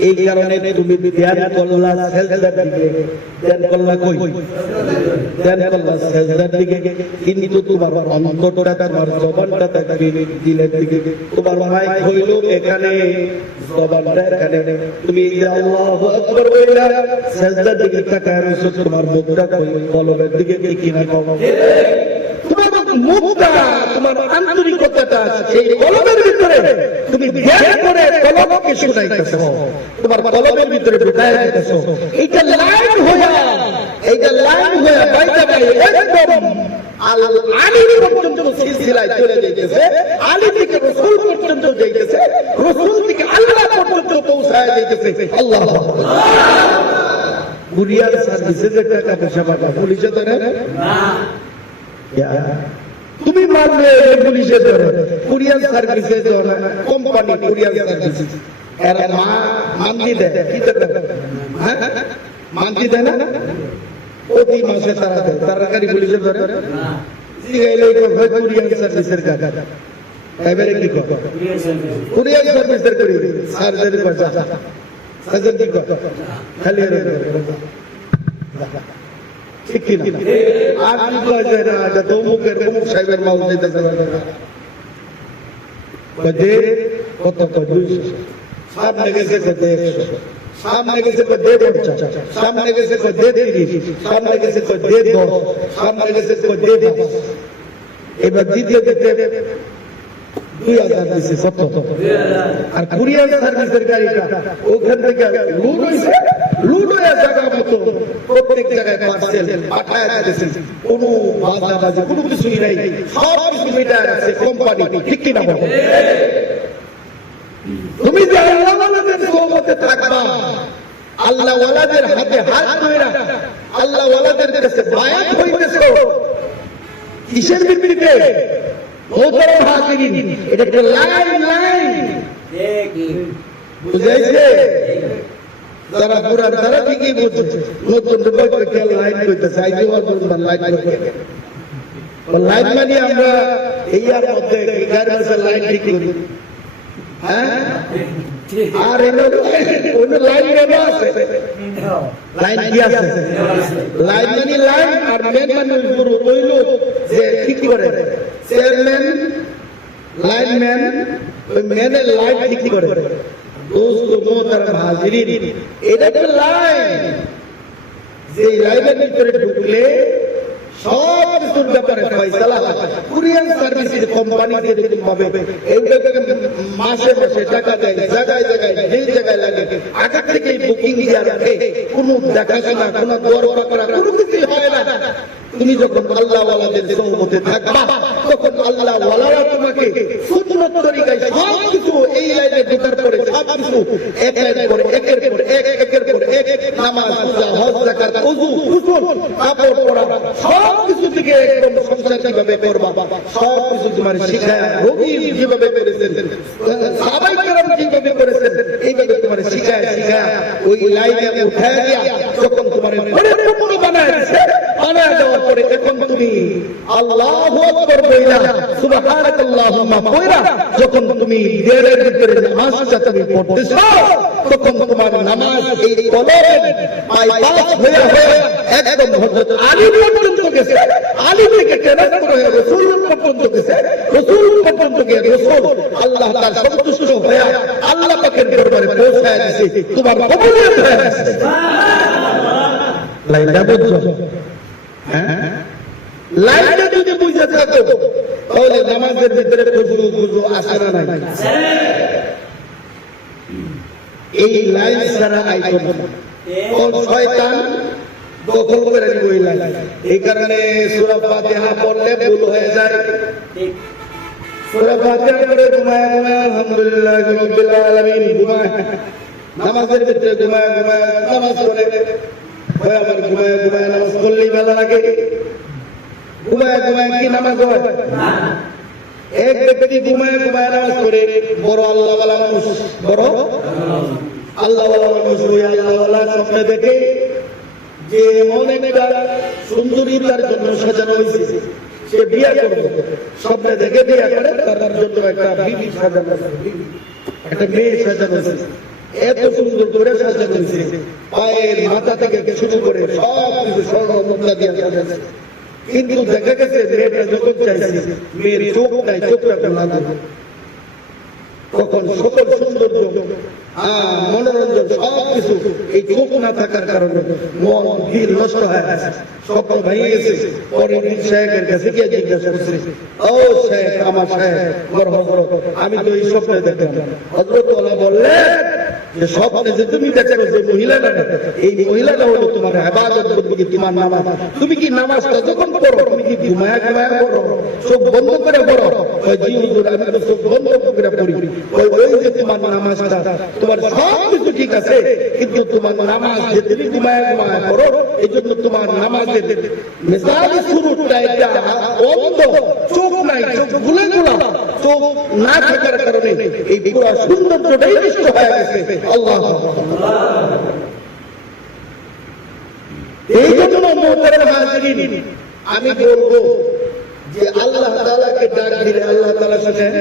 এই কারণে তুমি ধ্যান করলা সেজদার দিকে, ধ্যান করলা কই? ধ্যান করলা সেজদার দিকে, কিন্তু তোমার অন্তরটা, তোমার জবানটা থাকবে দিলের দিকে। তোমার মাইক হইল এখানে, জবানটা এখানে। তুমি যে আল্লাহু আকবার বললা, সেজদার দিকে তাকায় রইছো, তোমার মুখটা কই? কলবের দিকে, কি না কও? তোমার মুখটা, তোমার আন্তরিকতাটা সেই কলবের ভিতরে তুমি ধ্যান করে কলবকে শুনাইতেছো, তোমার কলবের ভিতরে ঢুকায় দিতেছো। এইটা লাইন হইয়া বাইতে বাই একদম আল আলী পর্যন্ত সিলসিলায় চলে যাইতেছে, আলী থেকে রাসূল পর্যন্ত যাইতেছে, রাসূল থেকে আল্লাহ পর্যন্ত পৌঁছায় যাইতেছে। আল্লাহু আকবার। কুরিয়ার সার্ভিসে যে টাকা পয়সা পাবা, পুলিশে ধরে না? তুমি মানবে পুলিশে ধরে, কুরিয়ার সার্ভিসে ধরে, কোম্পানি কুরিয়ার সার্ভিস এরা মান্দি দেয়, কি দেয়? হ্যাঁ, মান্দি দেয় না? প্রতি মাসে তারা দেয়, তারা গাড়ি পুলিশে ধরে কুরিয়ার সার্ভিসের কাজ। এবারে কি কর? কুরিয়ার সার্ভিসের করি সার্জারি পয়সা সার্জারি কি কর? খালি ঠিক কি না? আর কি কয় যায় না, এটা তো অমুকের অমুক সাহেবের মাল দিতেছে, কত 200, সামনে গেছে 150, সামনে গেছে 50, সামনে গেছে 30, সামনে গেছে 10, সামনে গেছে 10। এবার দ্বিতীয় দিতে 2000 দিছে, কত? আর কুরিয়ার সার্ভিসের গাড়িটা ওখান থেকে লুট হয়েছে, লুট হয়ে জায়গা মতো প্রত্যেক জায়গায় পার্সেল পাঠায় দিতেছে, কোনো বাজাবাজি কোনো কিছুই নাই, সব কিছু মিটায় আছে কোম্পানি। ঠিক কি না? তুমি যে আল্লাহওয়ালাদের সোহবতে থাকবা, আল্লাহওয়ালাদের হাতে হাত ধরে আল্লাহওয়ালাদের কাছে বায়াত হইতেছো, কিসের ভিত্তিতে? মোহতারাম হাজিরিন, এটা একটা লাইন। বুঝাইছে? যারা পুরান তারা ঠিকই বুঝছে, নতুন লাইন কইতেছে, লাইন মানে আমরা এই আর মধ্যে লাইন ঠিক করি। হ্যাঁ, আর লাইন আছে, লাইন কি আছে? লাইন মানে লাইন, আর মেন মানে রইল যে ঠিক করে চেয়ারম্যান, লাইনম্যান, ওই মেনের লাইন ঠিক করে। দোস্ত মোহতারাম হাজিরিন, এটা একটা লাইন, যে লাইনের ভিতরে ঢুকলে সব কিছুর ব্যাপারে ফয়সালা হয়। কুরিয়ার সার্ভিসের কোম্পানি যেরকম ভাবে এইটাকে মাসে মাসে টাকা দেয়, জায়গায় জায়গায় যেই জায়গায় লাগে আগে থেকেই বুকিং দিয়ে রাখে, কোনো দেখাশোনা, কোনো দর করা কোনো কিছুই হয় না। তুমি যখন আল্লাহওয়ালাদের সোহবতে থাকবা, তখন আল্লাহওয়ালারা তোমাকে সুন্নত তরিকায় সব কিছু এই লাইনে ঢোকার পরে সব কিছু একের পর একের পর একের পর এক, নামাজ, রোজা, হজ, যাকাত, ওযু, গোসল, কাপড় পরা, সব কিছু থেকে একদম সংসার কিভাবে করবা সব কিছু তোমার শিখায়, নবী যেভাবে করেছেন, সাহাবায়ে কেরাম যেভাবে করেছেন, এইভাবে তোমার শিখায় ওই লাইনে উঠায় দিয়া যখন তোমার পরিপূর্ণ বানায় দিয়েছে, বানায় দেওয়ার পরে এখন তুমি আল্লাহু আকবার বইলা, সুবহানাল্লাহুম্মা বইলা, যখন তুমি দেরের ভিতরে নামাজটা তুমি পড়তেছো, তখন তোমার নামাজ এই কলবের বাইপাস হয়ে একদম হযরত আলী পর্যন্ত গেছে, আলী থেকে ট্রান্সফার হয়ে রাসূল পর্যন্ত গেছে, রাসূল পর্যন্ত গিয়ে রাসূল আল্লাহ তাআলা সন্তুষ্ট হয়ে আল্লাহ পাকের দরবারে পৌঁছায় দিয়েছে, তোমার কবুলিয়ত হয়ে গেছে। সুবহানাল্লাহ। লাইনটা বুঝছো? হ্যাঁ, লাইনটা যদি বুঝে থাকো তাহলে নামাজের ভিতরে খুশু আসে না নাই? এই লাইন ছাড়া আইতো না, কোন শয়তান দখল করে নিব এই লাইন। এই কারণে সূরা ফাতিহা পড়লে ভুল হয়ে যায়। সূরা ফাতিহা পড়ে ঘুমায় আলহামদুলিল্লাহি রাব্বিল আলামিন, ঘুমায় নামাজের ভিতরে ঘুমায় নামাজ পড়ে আবার ঘুমায় নামাজ পড়লেই ভালো লাগে। ঘুমায় কি নামাজ হয়? এক ব্যক্তি ঘুমায় নামাজ পড়ে, বড় আল্লাহওয়ালা মানুষ, বড় আল্লাহওয়ালা মানুষ, ওই আল্লাহওয়ালা স্বপ্নে দেখে যে এমন একটা সুন্দরী তার জন্য সাজানো হয়েছে, সে বিয়ে করবে, স্বপ্নে দেখে বিয়ে করে, তার জন্য একটা বিবি সাজানো, একটা মেয়ে সাজানো হয়েছে। এত সুন্দর করে সাজানো হয়েছে, পায়ের মাথা থেকে শুরু করে সব কিছু স্বর্ণ মুদ্রা দিয়ে সাজানো। কিন্তু দেখা গেছে মেয়েটা যখন চাইছে মেয়ের চোখ নাই, চোখটা খোলা দেবে। তখন সকল সৌন্দর্য মনোরঞ্জন সবকিছু এই চোখ না থাকার কারণে মন ভিড় নষ্ট হয়ে গেছে, স্বপ্ন ভেঙে গেছে। পরে শেখের কাছে গিয়ে জিজ্ঞাসা করছে, ও শেখ, আমার শেখ আমি তো এই স্বপ্নে দেখলাম। হযরত ওয়ালা বললেন যে স্বপ্নে যে তুমি দেখো যে মহিলাটা, এই মহিলাটা হলো তোমার ইবাদত বন্দী, তোমার নামাজ। তুমি কি নামাজটা যখন পড়ো তুমি কি ঘুমায়া ঘুমায়া পড়ো, চোখ বন্ধ করে পড়ো? ওই জি হুজুর, আমি তো চোখ বন্ধ করে পড়ি। ওই যে তোমার নামাজটা, তোমার সব কিছু ঠিক আছে, কিন্তু তোমার নামাজ যে তুমি ঘুমায়া ঘুমায়া পড়ো, এই জন্য তোমার নামাজের মেজাজ শুরুটা এটা বন্ধ, চোখ নাই, চোখ গুলে গুলা, চোখ না থাকার কারণে এই পুরো সৌন্দর্যটাই নষ্ট হয়ে গেছে। আল্লাহ এই জন্য মোহতারাম হাজিরিন, আমি বলবো যে আল্লাহ তাআলাকে ডাক দিলে আল্লাহ তাআলা শুনেন।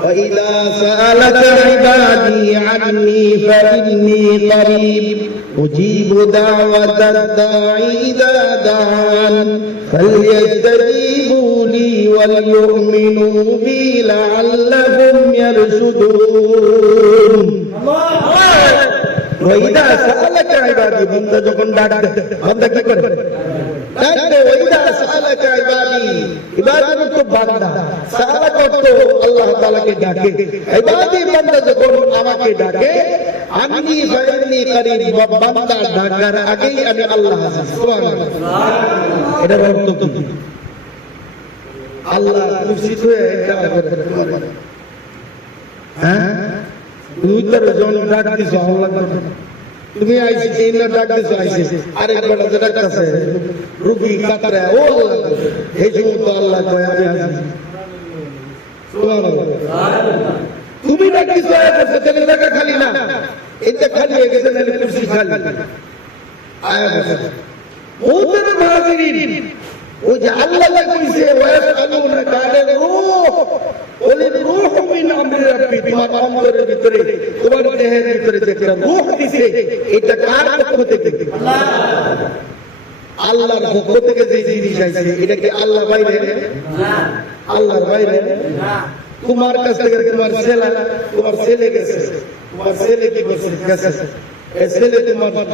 وَإِذَا سَأَلَكَ عِبَادِي عَنِّي فَإِنِّي قَرِيبٌ أُجِيبُ دَعْوَةَ الدَّاعِ إِذَا دَعَانِ فَلْيَسْتَجِيبُوا لِي وَلْيُؤْمِنُوا بِي لَعَلَّهُمْ يَرْشُدُونَ। وَإِذَا سَأَلَكَ عِبَادِي, বান্দা যখন ডাক দেয়, বান্দা কি করে? ডাক দেয়। وَإِذَا سَأَلَكَ عِبَادِي, ইবাদত তো বান্দা, সালাত তো আল্লাহ তাআলাকে ডাকে। ইবাদী বান্দা যখন আমাকে ডাকে, আন্নী ফাইন্নী করিব, বান্দা ডাকার আগেই আমি আল্লাহ আছি। সুবহানাল্লাহ। এটার অর্থ কি? আল্লাহ খুশি হয়ে ডাক করে তোমার, হ্যাঁ তুমি তো যখন ডাক দিছো আল্লাহ, তুমি আইছি এই না ডাক দিছো, আইছে আরেকবার ডাক আছে রুগী কাতরা, ও আল্লাহ, এই সময় তো আল্লাহ কয় আমি আছি। সুবহানাল্লাহ। তুমি ডাক দিছো আইছে, তাহলে জায়গা খালি না, এটা খালি হয়ে গেছে, না কুরসি খালি আয়া গেছে। মোহতারাম হাজিরিন, ওই যে আল্লাহ কইছে ওয়াসআলুনাকা আনির রূহ, ওয়ালির রূহু মিন আমরি রাব্বি, তোমার অন্তরের ভিতরে, তোমার দেহের ভিতরে যে একটা রূহ দিছে, এটা কার পক্ষ থেকে? আল্লাহর পক্ষ থেকে যে জিনিস আইছে, এটা কি আল্লাহ বাইরে? না, আল্লাহর বাইরে না। তোমার কাছ থেকে তোমার ছেলে গেছে, তোমার ছেলে কি করছে? গেছে, এই ছেলে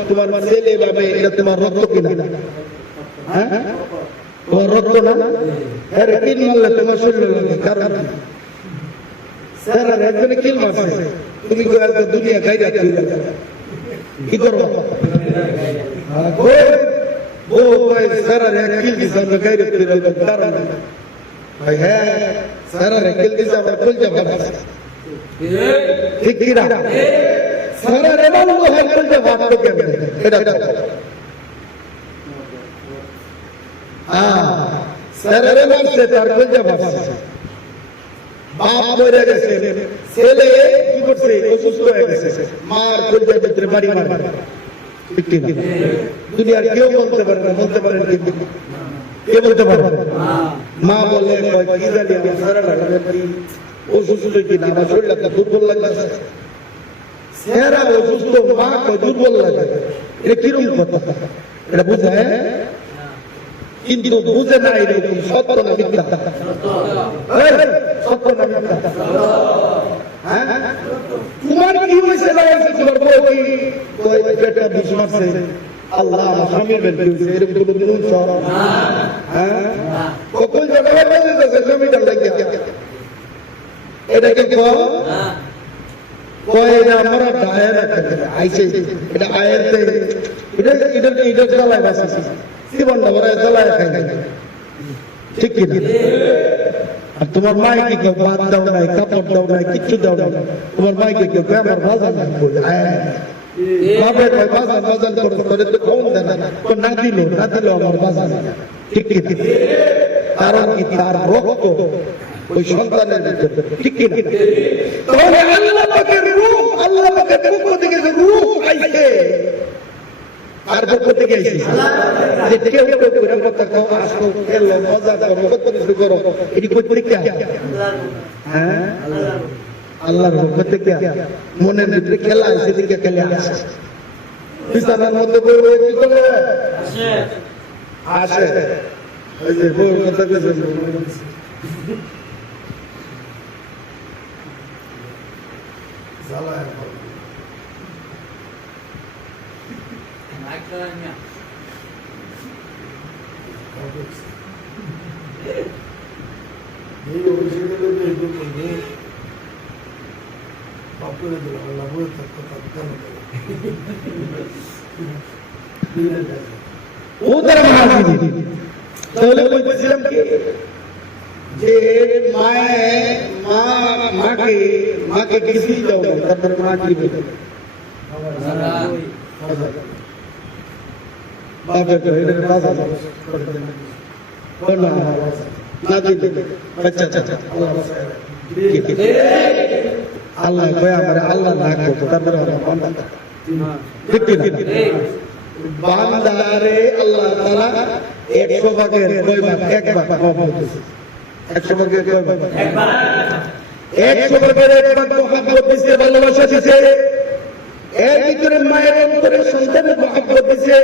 তোমার ছেলে ভাবে এটা তোমার রক্ত কিনা? হ্যাঁ, তোমার রক্ত না? আরে কিল মারলে তোমার শরীরে লাগে, কারণ স্যার একজনে কিল মারছে, তুমি দুনিয়া গাইরা কি করবো? স্যার এক কিল দিছে, আমরা গাইরে কারণ হ্যাঁ স্যার কিল দিছে, আমরা কলজা ভাবছে, ঠিক কিনা? স্যার এমন হয় কলজা ভাবতো কেমন? এটা স্যারের মারছে, তার কলজা ভাবছে। বাপ মরে গেছে, ছেলে কি করছে? অসুস্থ হয়ে গেছে, মার কলজার ভিতরে বাড়ি মার, ঠিক কিনা? দুনিয়ার কেউ বলতে পারে না, বলতে পারেন কিন্তু কে বলতে পারে? মা বলে কি জানি আমার সারা লাগে অসুস্থ কিনা, আমার শরীরটা দুর্বল লাগছে। সেরা অসুস্থ, মা কয় দুর্বল লাগে, এটা কিরকম কথা? এটা বুঝায় কিন্তু বুঝে না এরকম সত্য না মিথ্যা? সত্য না মিথ্যা? হ্যাঁ, তোমার কি হয়েছে? তোমার বউ কি পেটটা বিষ মারছে? আল্লাহ আমার স্বামীর বের হয়েছে, এরকম কোনো দিন শুনছ? হ্যাঁ, কখন জায়গায় স্বামীটা লাগিয়া এটাকে কয় এটা আমরা ডায়ের আইছে, এটা আয়েতে এটা জ্বালায় বাঁচা জীবনটা বড় জ্বালায় খাই, ঠিক কিনা? আর তোমার মাইকে কেউ ভাত দাও নাই, কাপড় দাও নাই, কিচ্ছু দাও নাই, তোমার মাইকে কেউ আমার বাজার বাপে কয় বাজার করে তো কম দেন তো, না দিল আমার বাজার, ঠিক কিনা? কারণ কি? তার রক্ত ওই সন্তানের ভিতরে, ঠিক কিনা? তাহলে আল্লাহ পাকের রূহ, আল্লাহ পাকের পক্ষ থেকে যে রূহ আইছে, আর পক্ষ থেকে আইছে যে কেউ করে কথা কও, আসো, খেলো, মজা করো, কত কিছু করো, এটি কই পরীক্ষা? হ্যাঁ, আল্লাহর পক্ষ থেকে মনের ভিতরে খেলা আছে, সেদিকে খেলে আসে। বিছানার মধ্যে বউ কি করে আসে? ওই যে বউর কথা বলছেন, জ্বালায় ফেলে। এই অভিষেকে যদি এই করবো বাপ করে দিল, আল্লাহ বলে থাকতো তার কেন ও তারা মহাজির। তাহলে বলতেছিলাম কি যে মাকে কিছুই দাও না, তারপরে মা কি বলবে? বাপের তো এটার বাজা করে দেন না দিতে। আচ্ছা আচ্ছা, আল্লাহ কয় আমার আল্লাহ না করবো, তারপরে বান্দা ঠিক না? বান্দারে আল্লাহ তাআলা 100 ভাগের কয় ভাগ? 1 ভাগ মহব্বত দিয়েছে। 100 ভাগের কয় ভাগ? 100 ভাগের 1 ভাগ মহব্বত দিয়েছে, ভালোবাসা দিয়েছে। এর ভিতরে মায়ের অন্তরে সন্তানের মহব্বত দিয়েছে,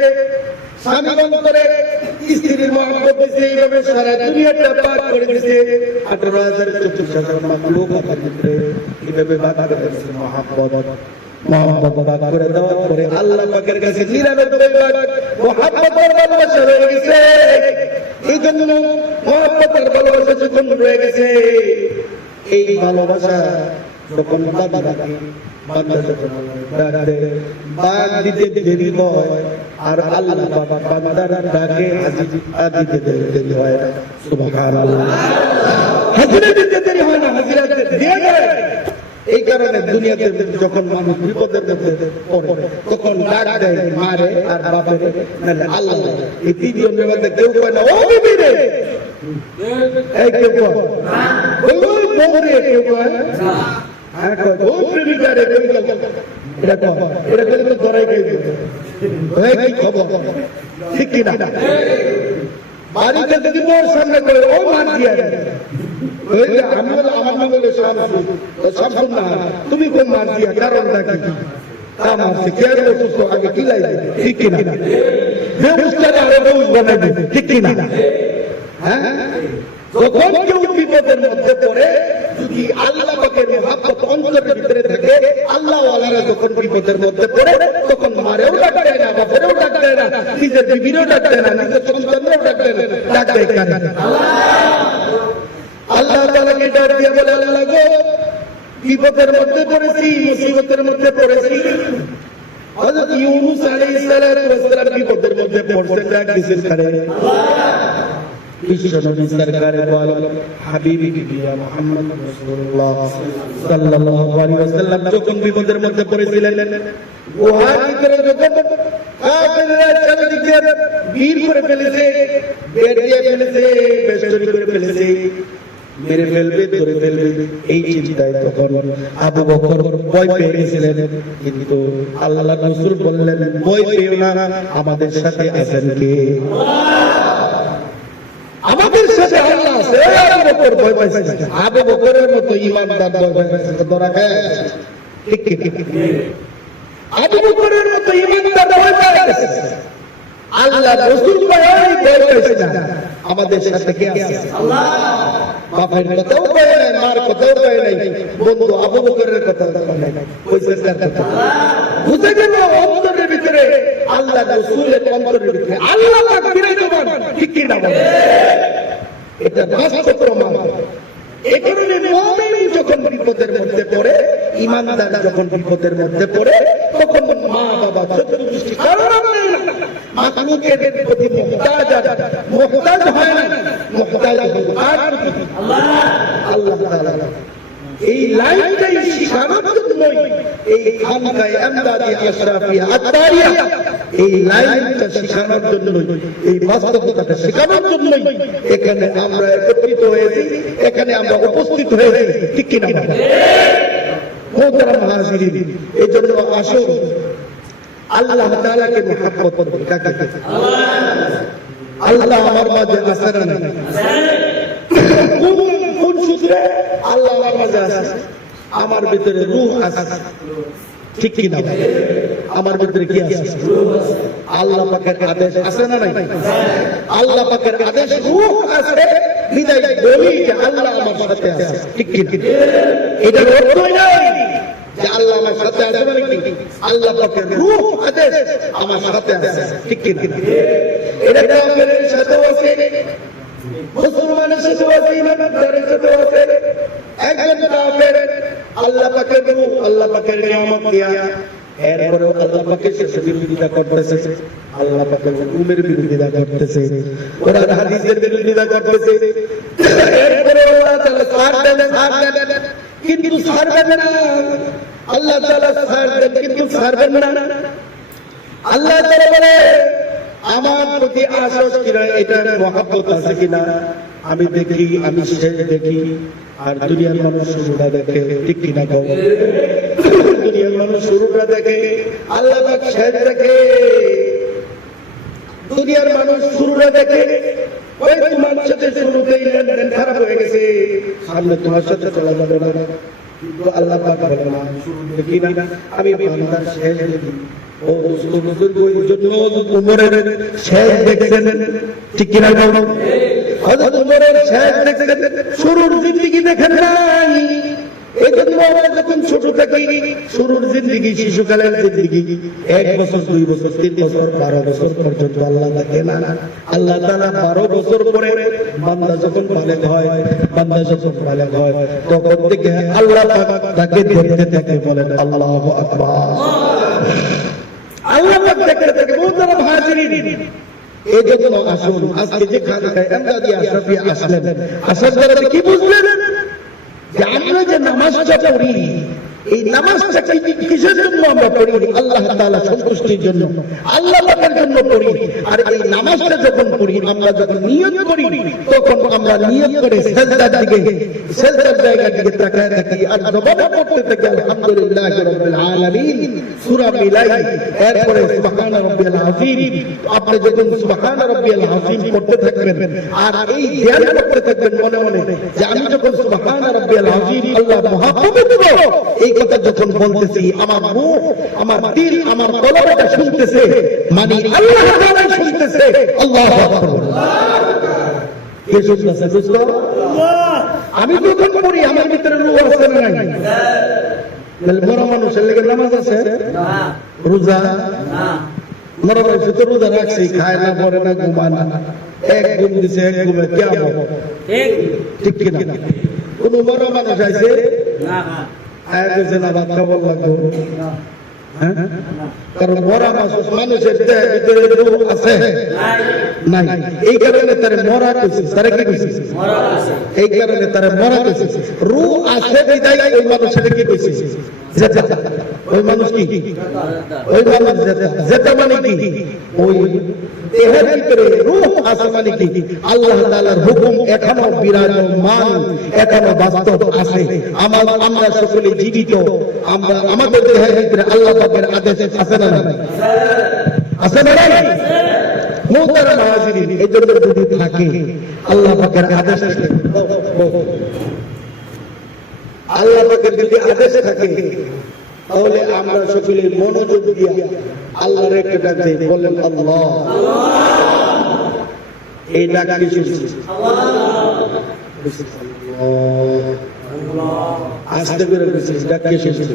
স্বামীর অন্তরে স্ত্রীর মহব্বত দিয়েছে। এইভাবে সারা দুনিয়াটা পাক করে দিয়েছে। 18,000 মাখলুক আপনার ভিতরে এইভাবে ভাগ করে দিয়েছে মহব্বত ভাগ করে দেওয়ার পরে আল্লাহ পাকের কাছে 99 ভাগ মহব্বতের ভালোবাসা হয়ে গেছে। এই জন্য মহব্বতের ভালোবাসা যখন রয়ে গেছে, এই ভালোবাসা যখন বান্দা রাখে, বান্দা যখন ডাকে, বাদ দিতে দেরি হয় আর আল্লাহ পাক বান্দার ডাকে হাজির দিতে দেরি হয় না। সুবহানাল্লাহ। হাজিরা দিতে দেরি হয় না, হাজিরা দিয়ে দেয়। এই কারণে দুনিয়াতে যখন মানুষ বিপদের মধ্যে পড়ে তখন ডাক দেয় মারে আর বাপের, নাহলে আল্লাহ। এই তিনজনের মধ্যে কেউ কয় না ও বিবি রে, এই কেউ কয় ওই বউ রে, কেউ কয় হ্যাঁ কয় ও প্রেমিকা রে, প্রেমিকা এটা কয়, এটা করে তো ধরাই গেছে কি খবর, ঠিক কিনা? বাড়িতে যদি মোর সামনে করে ও মান দিয়া আমি বলে আমার নাম বলে শামসুন না, তুমি কোন মার দিয়া, কারণটা কি? তা মারছে কে অসুস্থ, আগে কি লাই, ঠিক কিনা? বেউসটারে আরো বেউস বানাইবে, ঠিক কিনা? হ্যাঁ, যখন কেউ বিপদের মধ্যে পড়ে, যদি আল্লাহ পাকের মহব্বত অন্তরের ভিতরে থাকে, আল্লাহ ওয়ালারা যখন বিপদের মধ্যে পড়ে তখন মারেও ডাক দেয় না, বাপেরও ডাক দেয় না, নিজের বিবিরও ডাক দেয় না, নিজের সন্তানেরও ডাক দেয় না, ডাক দেয় কানে? আল্লাহ তাআলাকে ডাক দিয়ে বলে, আল্লাহ গো বিপদের মধ্যে পড়েছি, মুসিবতের মধ্যে পড়েছি। হযরত ইউনূস আলাইহিস সালাম বিপদের মধ্যে পড়ছেন, ডাক দিয়েছেন কারে? বিশ্বনবী সরকারে দু আলম হাবিবি বিয়া মুহাম্মদ রাসূলুল্লাহ সাল্লাল্লাহু আলাইহি ওয়াসাল্লাম যখন বিপদের মধ্যে পড়েছিলেন, গুহার ভিতরে যখন কাফেররা চারিদিকে ভিড় করে ফেলেছে, বেরিয়ে ফেলেছে, বেষ্টনী করে ফেলেছে, মেরে ফেলবে, ধরে ফেলবে, এই চিন্তায় তখন আবু বকর ভয় পেয়ে গেছিলেন। কিন্তু আল্লাহর রাসূল বললেন, ভয় পেও না, আমাদের সাথে আছেন কে? আমাদের সাথে আল্লাহ আছে। আবু বকর ভয় পাইছে, আবু বকরের মতো ঈমানদার ভয় পাইছে, ধরা খায়, ঠিক ঠিক ঠিক। আবু বকরের মতো ঈমানদার ভয় পাইছে, আল্লাহ রাসূল ভয় পাইছে না, আমাদের সাথে কে আছে? আল্লাহ। বাপের কথাও কয় নাই, মার কথাও কয় নাই, বন্ধু আবু বকরের কথাও কয় নাই, কইছে কার কথা? বুঝে গেল অন্তরের ভিতরে আল্লাহ রাসূলের অন্তরের ভিতরে আল্লাহ পাক বিরাজমান, ঠিক কি না? এটা বাস্তব প্রমাণ। এই কারণে মুমিন যখন বিপদের মধ্যে পড়ে, ঈমানদার যখন বিপদের মধ্যে পড়ে, তখন মা বাবা চতুর্দৃষ্টি কারণ মাখলুকের প্রতি মুহতাজ হয় না, মুহতাজ আল্লাহ। আল্লাহ তাআলা এই লাইনটাই শিখানোর জন্যই এই খানকায়ে আমদাদি আশরাফিয়া আত্তারিয়া, এই লাইনটা শিখানোর জন্যই, এই বাস্তবতাটা শিখানোর জন্যই এখানে আমরা একত্রিত হয়েছি, এখানে আমরা উপস্থিত হয়েছি, ঠিক কিনা? মোহতারাম হাজিরিন, এই জন্য আসুন আল্লাহ তাআলাকে মুহাব্বত করুন। কাকে? আল্লাহ আমার মাঝে আছে না? কোন সূত্রে আল্লাহ আমার মাঝে আছে? আমার ভিতরে রূহ আছে, ঠিক কি না? আমার ভিতরে কি আছে? আল্লাহ পাকের আদেশ আছে না নাই? আল্লাহ পাকের আদেশ রূহ আছে, বিদায় বলি যে আল্লাহ আমার সাথে আছে, ঠিক কি না? এটা অর্থই নাই যে আল্লাহ আমার সাথে আছে মানে কি? আল্লাহ পাকের রূহ আদেশ আমার সাথে আছে, ঠিক কি না? এটা কাফেরের সাথেও আছে, মুসলমানের সাথেও আছে, ইমানদারের সাথেও আছে। একজন কাফের আল্লাহ পাকের রূহ, আল্লাহ পাকের নিয়ামত দিয়া এরপরেও আল্লাহ পাকের সাথে বিরোধিতা করতেছে, আল্লাহ পাকের হুকুমের বিরোধিতা করতেছে, কোরআন হাদিসের বিরোধিতা করতেছে। এরপরেও আল্লাহ তাআলা ছাড় দেন, কিন্তু ছাড়বেন না। আল্লাহ তাআলা ছাড় দেন কিন্তু ছাড়বেন না। আল্লাহ তাআলা বলে আমার প্রতি আশাস কিনা, এটা মহব্বত আছে কিনা আমি দেখি, আমি শেষ দেখি। আর দুনিয়ার মানুষ শুরুটা দেখে, ঠিক কিনা কও? দুনিয়ার মানুষ শুরুটা দেখে, আল্লাহ পাক শেষ দেখে। দুনিয়ার মানুষ শুরুটা দেখে, ওই তোমার সাথে শুরুতেই লেনদেন খারাপ হয়ে গেছে, সামনে তোমার সাথে চলা যাবে না। কিন্তু আল্লাহ পাক বলে না, শুরু দেখি না, আমি বান্দার শেষ দেখি। ও বুজুর্গ, ওই জন্য উমরের শেষ দেখছেন, ঠিক কিনা কও? হযরত উমরের শেষ দেখছেন, শুরুর জিন্দেগি দেখেন নাই। এই জন্য আমরা যখন ছোট থাকি, শুরুর জিন্দেগি, শিশুকালের জিন্দেগি 1 বছর 2 বছর 3 বছর 12 বছর পর্যন্ত আল্লাহ দেখে না। আল্লাহ তাআলা 12 বছর পরে বান্দা যখন বালেগ হয়, তখন থেকে আল্লাহ পাক তাকে দেখতে থাকে, বলেন আল্লাহু আকবার। আল্লাহ পাক দেখতে থাকে। মুহতারাম হাজিরিন, এই জন্য আসুন আজকে যে খানকায় আমদাদি আশরাফিয়া আসলেন, আসার পরে কি বুঝলেন যে আমরা যে নামাজটা পড়ি, এই নামাজটা কিসের জন্য আমরা পড়ি? আল্লাহ তাআলা সন্তুষ্টির জন্য, আল্লাহ পাকের জন্য পড়ি। আর এই নামাজটা যখন পড়ি, আমরা যখন নিয়ত করি, তখন আমরা নিয়ত করে সিজদার দিকে, সিজদার জায়গার দিকে তাকায় থাকি আর জবান করতে থাকি আলহামদুলিল্লাহি রাব্বিল আলামিন, সূরা মিলাই। এরপরে সুবহান রাব্বিয়াল আযীম। আপনি যখন সুবহান রাব্বিয়াল আযীম করতে থাকবেন আর এই ধ্যান করতে থাকবেন মনে মনে যে আমি যখন সুবহান রাব্বিয়াল আযীম, আল্লাহ মহাপবিত্র, এই কথা যখন বলতেছি, আমার মুখ, আমার দিল, আমার কলবটা শুনতেছে, মানে আল্লাহ তাআলা শুনতেছে। আল্লাহু আকবার। কে শুনতেছে? বুঝছো? আমি যখন পড়ি আমার ভিতরে রূহ আছে না নাই? তাহলে মরা মানুষের লেগে নামাজ আছে না, রোজা না। মরা মানুষ তো রোজা রাখছে, খায় না, পড়ে না, ঘুমায় না, এক ঘুম দিছে, এক ঘুমে কিয়ামত, ঠিক কিনা? কোন মরা মানুষ আছে না, ভাত খাবার লাগবো? কারণ মরা মানুষের দেহের ভিতরে রূহ আছে নাই, এই কারণে তারে মরা কইছে। তারে কি কইছে? এই কারণে তারে মরা কইছে। রূহ আছে বিদায় ওই মানুষের কি কইছে? জেতা। ওই মানুষ কি? ওই মানুষ জেতা মানে কি? ওই দেহের ভিতরে রূহ আছে মানে কি? আল্লাহ তাআলার হুকুম এখনো বিরাজমান, এখনো বাস্তব আছে। আমরা সকলে জীবিত, আমরা আমাদের দেহের ভিতরে আল্লাহ পাকের আদেশ আছে না নাই? আছে না নাই? মুহতারাম হাজিরিন, এই জন্য যদি থাকে আল্লাহ পাকের আদেশ, আল্লাহ পাকের যদি আদেশ থাকে, তাহলে আমরা সকলে মনোযোগ দিয়া আল্লাহর একটা ডাক দেই, বলেন আল্লাহ। এই ডাক কি শুনছি? আস্তে করে বলছিস, ডাক কি শুনছি?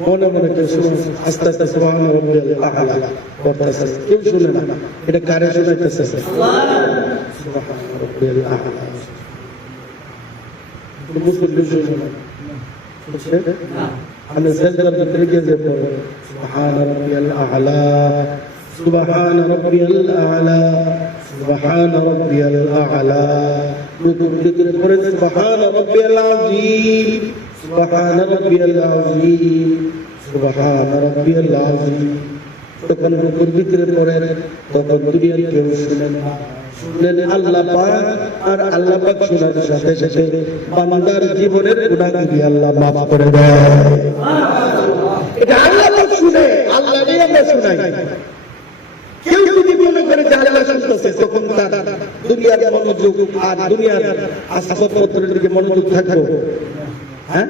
মনে মনে কেউ শুনে, আস্তে আস্তে সুবহান রাব্বিয়াল আ'লা করতেছে, কেউ শুনে না। এটা কারে শোনাইতেছে? সুবহান রাব্বিয়াল আ'লা। মুসলিম শুনে না, আমি সিজদার ভিতরে গিয়ে পড়ব সুবহান রাব্বিয়াল আ'লা, সুবহান রাব্বিয়াল আ'লা, সুবহান রাব্বিয়াল আ'লা। রুকুর ভিতরে পড়ে সুবহান রাব্বিয়াল আযীম, সুবহান রাব্বিয়াল আযীম, সুবহান রাব্বিয়াল আযীম। তখন রুকুর ভিতরে পড়ে, তখন দুনিয়ার কেউ শুনে না, শুনলেন আল্লাহ পাক। আর আল্লাহ পাক শোনার সাথে সাথে বান্দার জীবনের গুনাহগুলি আল্লাহ মাফ করে দেয়। এটা আল্লাহ পাক শুনে, আল্লাহই আমরা শুনাই। কেউ যদি মনে করে যে আল্লাহ শুনতেছে, তখন তার দুনিয়ার মনোযোগ মনোযোগ আর দুনিয়ার আসবাবপত্রের দিকে মনোযোগ থাকবো? হ্যাঁ,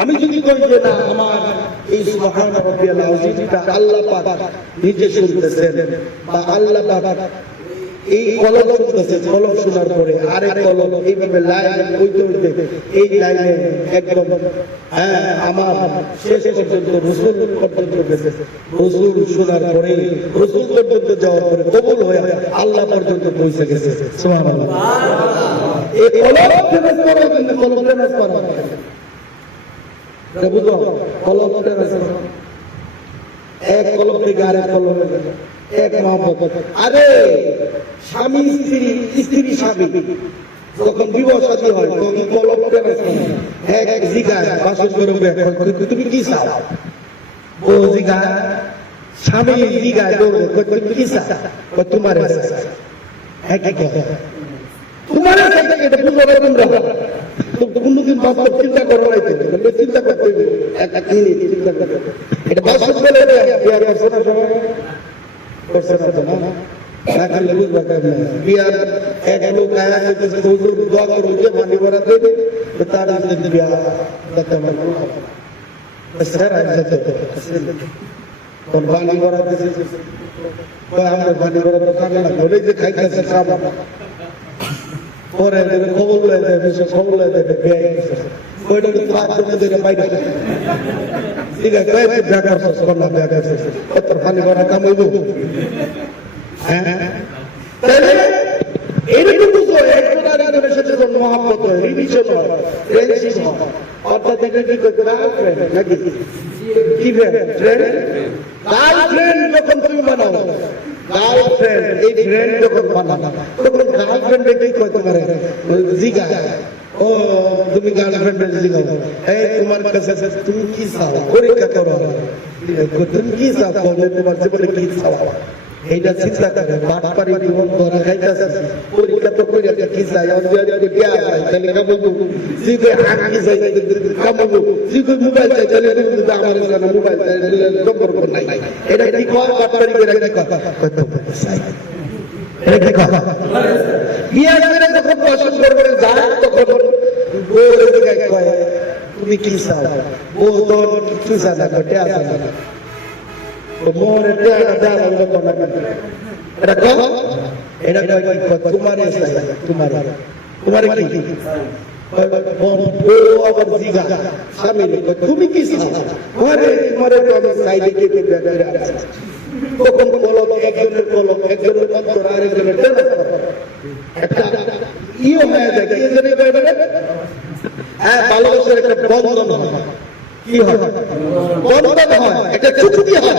আমি যদি কই যে না, আমার এই সুবহান রাব্বিয়াল আযীমটা আল্লাহ পাক নিজে শুনতেছেন, বা আল্লাহ পাক এই কলম শুনতেছে, কলম শোনার পরে আরেক কলম এইভাবে লাইন হইতে হইতে এই লাইনে একদম আমার শেষ পর্যন্ত রসুল পর্যন্ত গেছে। রসুল শোনার পরে, রসুল পর্যন্ত যাওয়ার পরে কবুল হয়ে আল্লাহ পর্যন্ত পৌঁছে গেছে। সুবহানাল্লাহ। এই কলম ফেরত করার জন্য কলম ফেরত করা বুঝো, কলম ফেরত এক কলম থেকে আরেক কলমে এক মহব্বত। আরে স্বামী স্ত্রী, স্ত্রী স্বামী যখন বিবাহ শাদী হয় তখন কলম ফেরত এক জিগায় বাসন করবে, তুমি কি চাও? ও জিগায়, স্বামী জিগায় দৌড়ে, তুমি কি চাও? তোমার তোমার এটা বুঝো না তোমরা? কোনদিন বাস্তব চিন্তা করো নাই, চিন্তা করতে চিন্তা করতে এটা বাস্তব বলে বিয়ার করছে না, সবাই করছে না তো না, না করলে বুঝবা কেমন? বিয়ার এক লোক আয়া হইতেছে, হুজুর দোয়া করো যে পানি ভরা দেবে, তার বিয়া দেখতে পারবো স্যার আজ যেতে কোন পানি ভরা দিয়েছে, আমরা পানি ভরা তো কামে না বলে যে খাইতেছে খাবার পরে খবর লয়ে দেবে, খবর লয়ে দেবে বিয়ে গেছে, ওইটা তো পাঁচ জনে ধরে বাইরে ঠিক আছে, কয়েকটি ব্যাগ করছিস করলাম, ব্যাগ আছে কত পানি ভরা কামাইব। হ্যাঁ, তাহলে এরকম বুঝো, একজন আরেকজনের সাথে যখন মহব্বত হয়, রিলেশন হয়, ফ্রেন্ডশিপ হয়, অর্থাৎ এটা কি করতে গার্লফ্রেন্ড নাকি কি ফ্রেন্ড? গার্লফ্রেন্ড যখন তুমি বানাও, গার্লফ্রেন্ড এই ফ্রেন্ড যখন বানাও, তখন গার্লফ্রেন্ডে কি করতে পারে? জিগা, ও তুমি গার্লফ্রেন্ডের জিগাও, এই তোমার কাছে তুমি কি চাও, পরীক্ষা করো, তুমি কি চাও, তোমার জীবনে কি চাও, এইটা চিন্তা করে বাটপারি জীবন করা খাইতেছে, পরীক্ষা তো করে কি চাই, বিয়া চাই তাহলে কামাবো, যে হাত কি চাই কামাবো, যে মোবাইল চাই তাহলে আমার মোবাইল চাই, সম্পর্ক নাই। এটা কি কয় বাটপারি করে কি কথা চাই, এটা কি কথা? বিয়া করে যখন পছন্দ করবে যায়, তখন বউর দিকে কয় তুমি কি চাও, বউ তোর কিছু চাই না, ঘটে আসে না, তোমার কি তুমি কি তখন কলম একজনের কলম, একজনের অন্তর আরেকজনের একটা ইয়ে হয়ে যায়, হ্যাঁ ভালোবাসার একটা বন্ধন হয়, কি হয়? বন্ধন হয়, একটা চুক্তি হয়।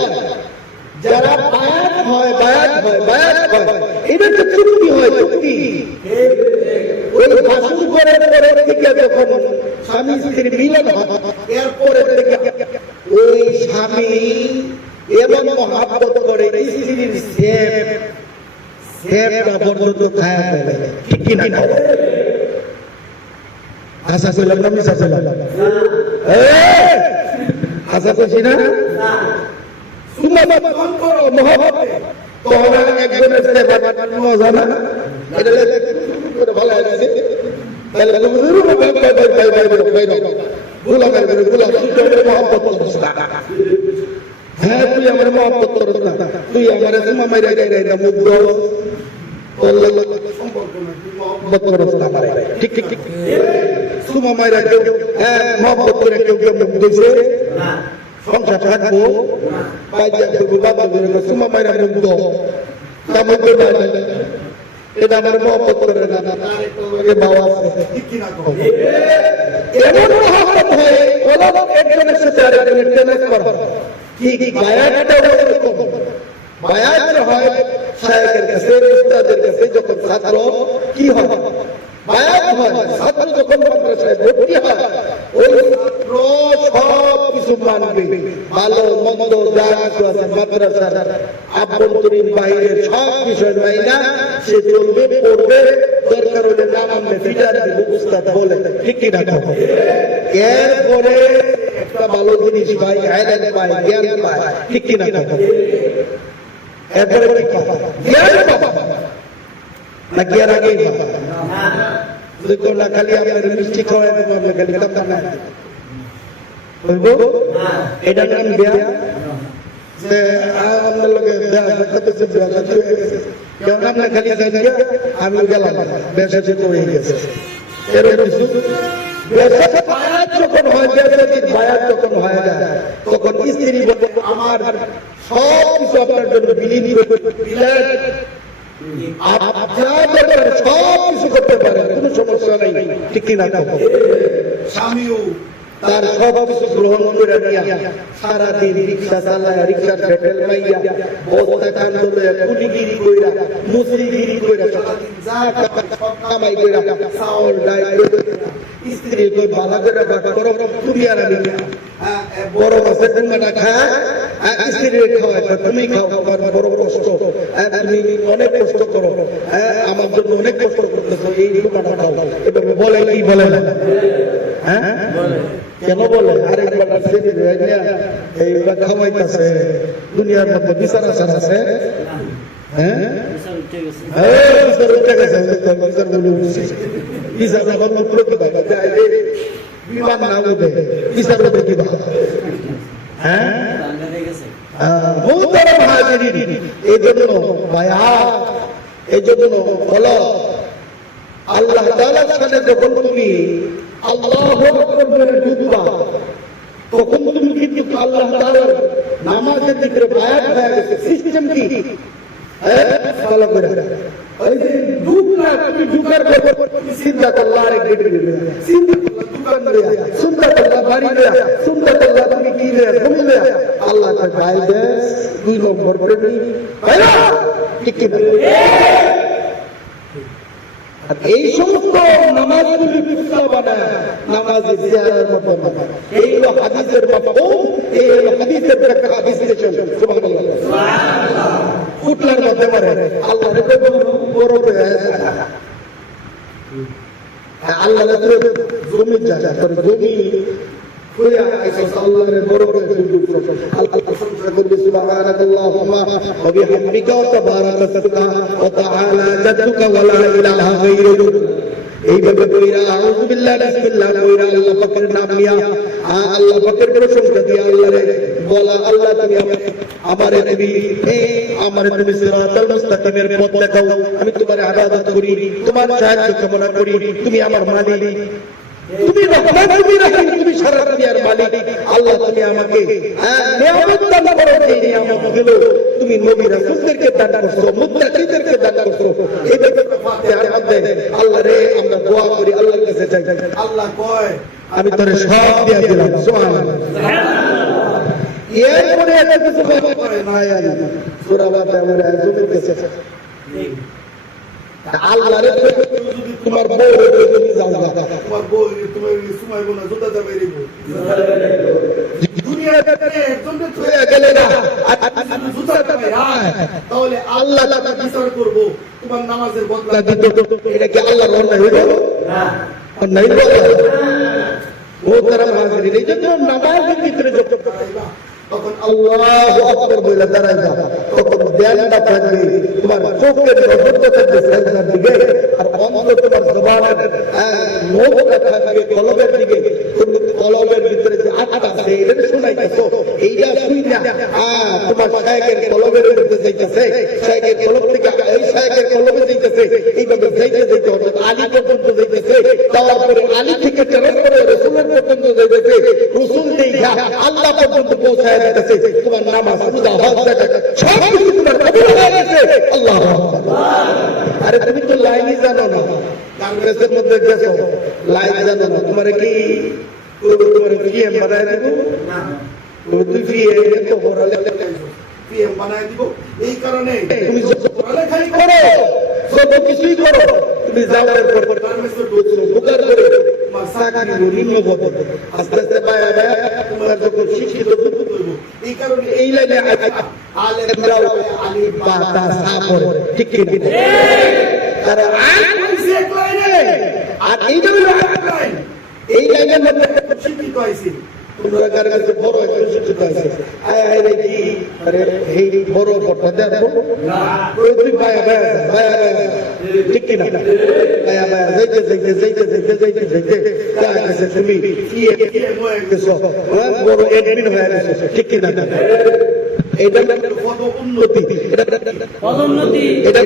যারা বায়াত হয়, বায়াত হয়, বায়াত হয়, এটা একটা চুক্তি হয়, চুক্তি। ওই ভাষণ করার পরে থেকে যখন স্বামী স্ত্রী মিলন হয়, এরপরে থেকে ওই স্বামী এমন মহাব্বত করে স্ত্রীর সেবটা পর্যন্ত খায়া ফেলে, ঠিক কিনা? আশা করলাম না, মিশা করলাম, আশা করছি না? একজনের মজা না, এটা ভালো আছে, হ্যাঁ তুই আমার মহব্বত করস না, তুই আমার মামাই মুগ্ধ ঠিক ঠিক ঠিক, সুমামাইরা কেউ মহব্বত করে কেউ কেউ মুগ্ধ হয়েছে, সংসার থাকবো, সুমামাইরা মুগ্ধ, তা মুগ্ধ না, এটা আমার মহব্বত করে না, বাবা এমন মহব্বত হয়, একজনের সাথে আরেকজনের টেনেস করা, ঠিক বায়াতটাও এরকম। বায়াত হয় শায়েখের কাছে, উস্তাদের কাছে, যখন ছাত্র কি হয়, বায়াত হয় ছাত্র যখন মাদ্রাসায় ভর্তি হয়, ওই ছাত্র সব কিছু মানবে, ভালো মন্দ যা কিছু আছে মাদ্রাসার আভ্যন্তরীণ বাইরের সব বিষয় মাইনা সে চলবে, পড়বে, দরকার হলে না মানবে ফিটার দিবে, উস্তাদ বলে, ঠিক কি না? এরপরে একটা ভালো জিনিস পাই, আইলেন পাই, জ্ঞান পাই, ঠিক কি না? এরপরে জ্ঞান পাই, নাকি আর আগেই বাবা দেখো না খালি আপনার মিষ্টি খাওয়াই দেবো আমরা খালি কাপড় না হইব এটা নাম বিয়া যে আপনার লোকে বিয়া করতেছে বিয়া করতে হয়ে গেছে কেউ নাম না খালি যাই দিয়া আমি গেলাম বেশা যেতে হয়ে গেছে এরকম কিছু বায়াত যখন হয় বায়াত যখন হয় না তখন স্ত্রী বলবে আমার সব কিছু আপনার জন্য বিলীন বিলাত আপনার সব কিছু করতে পারে কোনো সমস্যা নেই ঠিক কিনা স্বামীও তার সব কিছু গ্রহণ করে নিয়া সারাদিন রিক্সা চালায় রিক্সার পেট্রোল মাইয়া বস্তা কান্দ লইয়া কুলিগিরি কইরা মুসরিগিরি কইরা সারাদিন যা সব কামাই কইরা চাউল ডাল স্ত্রী কই বালা করে বাট করো তুমি আর আমি বড় মাছের টুঙ্গাটা খায় স্ত্রীর খাওয়ায় তুমি খাও আমার বড় কষ্ট তুমি অনেক কষ্ট করো আমার জন্য অনেক কষ্ট করতেছো এই টুঙ্গাটা খাও এভাবে বলে কি বলে না হ্যাঁ কেন বলে আরেকবার এই খাওয়াইতেছে দুনিয়ার মধ্যে বিচার আচার আছে হ্যাঁ বিমান না উঠে বিচার উঠে কি হ্যাঁ এই জন্য ভাইয়া এই জন্য বলো আল্লাহ তাআলার সাথে যখন তুমি আল্লাহু আকবার বলে ঢুকবা তখন তুমি কিন্তু আল্লাহ তাআলার নামাজের দিকে বায়াত হয়ে গেছে সিস্টেম কি ফলো করে ওই যে ঢুকনা তুমি ঢুকার পর চিন্তা করলা আরেক গেটে গেলে চিন্তা করলা দোকান দেয়া চিন্তা করলা বাড়ি দেয়া চিন্তা করলা তুমি কি দেয়া জমি দেয়া আল্লাহ কে গাল দে 2 নম্বর প্রেমী ভাইরা ঠিক কি আর এই সমস্ত নামাজগুলি ফুটলা বানায় নামাজে জিয়ারের মতো বানায় এই হলো হাদিসের মাফহুম এই হলো হাদিসের ব্যাখ্যা বিশ্লেষণ সুবহানাল্লাহ সুবহানাল্লাহ ফুটলার মধ্যে মারে আল্লাহ রে বড় করে আল্লাহ রে জমি জায়গা করে জমি কইয়া আইসা আল্লাহ রে বড় করে আল্লাহ প্রশংসা করবে সুবহানাল্লাহুম্মা ওয়া বিহামদিকা ওয়া তাবারাকা ইসমুকা ওয়া তাআলা জাদ্দুকা ওয়া লা ইলাহা গায়রুক এইভাবে কইরা আউযু বিল্লাহি বিসমিল্লাহ কইরা আল্লাহ পাকের নাম নিয়া আল্লাহ পাকের প্রশংসা দিয়া আল্লাহ রে বলা আল্লাহ তুমি আমারে তুমি সিরাতাল মুস্তাকিমের পথ দেখাও আমি তোমার ইবাদত করি তোমার সাহায্য কামনা করি তুমি আমার মালিক তুমি রহমান তুমি রহিম তুমি সারা দুনিয়ার মালিক আল্লাহ তুমি আমাকে নিয়ামত দান করো এই নিয়ামতগুলো তুমি নবী রাসূলদেরকে দান করছো মুত্তাকিদেরকে দান করছো এইভাবে ফাতিহার মধ্যে আল্লাহ রে আমরা দোয়া করি আল্লাহর কাছে চাই আল্লাহ কয় আমি তোরে সব দিয়ে দিলাম সুবহানাল্লাহ এরপরে একটা কিছু করে না সূরা ফাতিহা জমির কাছে আল্লাহ রে তোমার বউ তুমি যাও না তোমার বউ তুমি সময় বলো জুতা যাবে রে দুনিয়াতে একজন হয়ে গেলে না জুতা যাবে তাহলে আল্লাহ তাআলা বিচার করব তোমার নামাজের বদলা দিত এটা কি আল্লাহর অন্যায় হইল না অন্যায় হইল ও তারা হাজির এই জন্য নামাজের ভিতরে যত তখন আল্লাহু আকবার বলে দাঁড়াইবা তখন ধ্যানটা থাকবে তোমার চোখের নজরটা থাকবে সাজদার দিকে আর অন্তর তোমার জবানের মুখটা থাকবে কলবের দিকে তুমি কলবের ভিতরে যে আত্মা আছে এটা শোনাইতেছো এইটা শুইনা তোমার শায়েখের কলবের ভিতরে যাইতেছে শায়েখের কলব থেকে এই শায়েখের কলবে যাইতেছে এইভাবে যাইতে যাইতে হঠাৎ আলী পর্যন্ত যাইতেছে যাওয়ার পরে আলী থেকে ট্রান্সফার হয়ে রাসূলের পর্যন্ত যাইতেছে রাসূল দেখা আল্লাহ পর্যন্ত পৌঁছায় দিতেছে তোমার নামাজ রোজা হজ যাকাত সব কিছু তোমার কবুল হয়ে গেছে আল্লাহু আকবার আরে তুমি তো লাইনই জানো না কংগ্রেসের মধ্যে গেছো লাইন জানো না তোমার কি এম বানায় দেব না তুই এম তো পড়ালে এম বানায় দিব এই কারণে তুমি পড়ালেখাই করো সব কিছুই করো তুমি যাও এরপর বুকার করে মাসাকি নিম্ন পদ আস্তে আস্তে বায়া তোমার যখন শিক্ষিত এই কারণে এই লাইনে আলেমরাও আলিফ বা তা সা পড়ে ঠিক কি না তারা আইসি এক লাইনে আর এইটা হলো লাইন এই লাইনের মধ্যে শিক্ষিত আইসি তোমরা কার কাছে বড় একটা শিক্ষিত আছে আয় আয় রে কি আরে এই বড় কথা দেখো ওই তুই ভায়া ভায়া ভায়া ঠিক কি না ভায়া ভায়া যাইতে তা কাছে তুমি কি গেছো বড় এডমিন হয়ে গেছো ঠিক কি না এটা কত উন্নতি পদোন্নতি এটা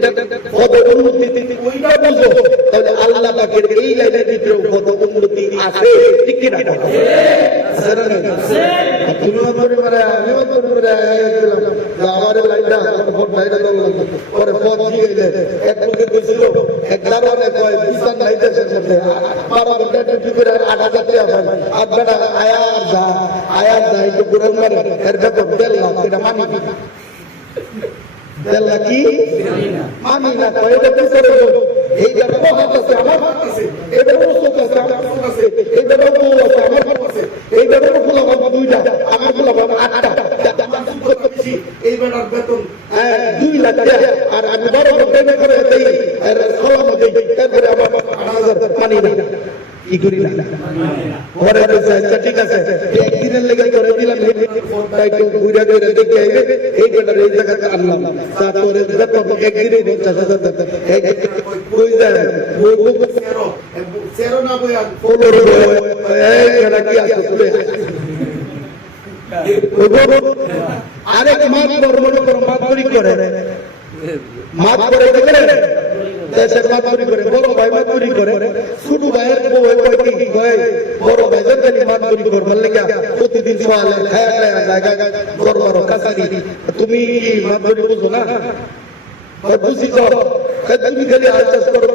কত উন্নতি ওইটা বুঝো তাহলে আল্লাহ পাকের এই লাইনের ভিতরে কত উন্নতি আছে ঠিক কি না তুমি পরিবারে আমি পরিবারে আমার লাইনটা লাইনটা পরে পর দিয়ে এক মুখে গেছিল এক দারোয়ানে কয় বিছান লাইতে শেষে 12 ঘন্টা ডিউটি করে 8000 টাকা পাই আর বেটা আয়া যা একটু ঘুরে মারে এর বেতন 1.5 লাখ এটা মানি দেল্লা কি মানি না কয় এটা তো করে এই যে কথা আছে আমার কাছে এটা ওসব আছে আমার কাছে এটা বউ আছে আমার কাছে এই বেটার ফুলা বাবা দুইটা আমার ফুলা বাবা 8টা এই বেটার বেতন 2 লাখ টাকা আর আমি 12 ঘন্টা করে দেই আর সালাম দেই তারপরে আমার 8000 মানি না কি করি না পরে আচ্ছা ঠিক আছে একদিনের লেগে করে দিলাম তাই তো ঘুরে ঘুরে দেখে আইবে এই বেটার এই জায়গাতে আনলাম তারপরে বেতন একদিনে 50,000 কই যায় ওই সেরো না বই এই বেটা কি আছে শুনে আরেক মাত মনে করো মাতবরি করে মাত করে দেখে দেশের মাতবরি করে বড় ভাই মাতবরি করে ছোট ভাইয়ের বউ কয় কি কয় বড় ভাই যদি মাতবরি করবার লাগে প্রতিদিন সকালে খায়া জায়গা দরবার কাছারি তুমি মাতবরি বুঝো না বুঝি তো তুমি খালি আশ্বাস করো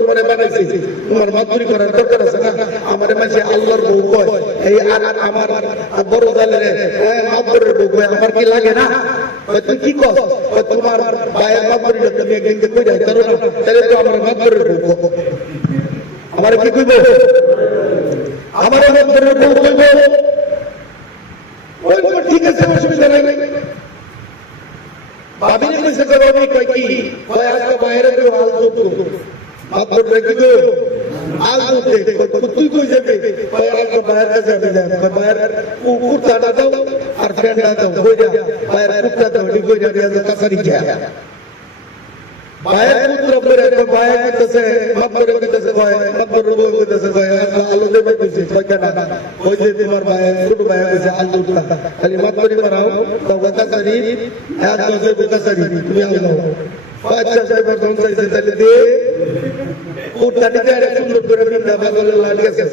তোমার বানাইছি তোমার মাতবরি করার দরকার আছে না আমার মাঝে আল্লাহর বউ কয় এই আমার বড় জালের মাতবরের বউ কয় আমার কি লাগে না তুই কি কস তোমার ভাইয়ের মাতবরিটা তুমি একদিনকে কই যাই করো না তাহলে তো আমার মাতবরের বউ আমার কি কইব আমার মাতবরের বউ কইব ওই ঠিক আছে অসুবিধা নাই ভাবিনি কইছে করবি কই কি কয় আজকে বাইরে তো আল দুটো মাতবর রেখে গো আল দুটো তুই কই যাবে কয় আজকে বাইরে যাবে না বাইরে কুকুরটা দাও আর ফ্রেন্ডটা দাও কই যা বাইরে কুকুরটা দাও ঠিক কই যা কাছারি যা বাইরে পুত্র করে বাইরে কইতেছে মাতবর কইতেছে কয় মাতবর কইতেছে কয় আলো দেবে কইছে কয় কেন কই যে তোমার ভাই ছোট ভাই কইছে আল দুটো খালি মাতবরি মারাও তো কাছারি এক দশে কাছারি তুমি আলো আচ্ছা সাহেব কোন চাইছে তাহলে দে কুকুরটা দিতে আরে সুন্দর করে বিন্দা বাগলে লাল গেছে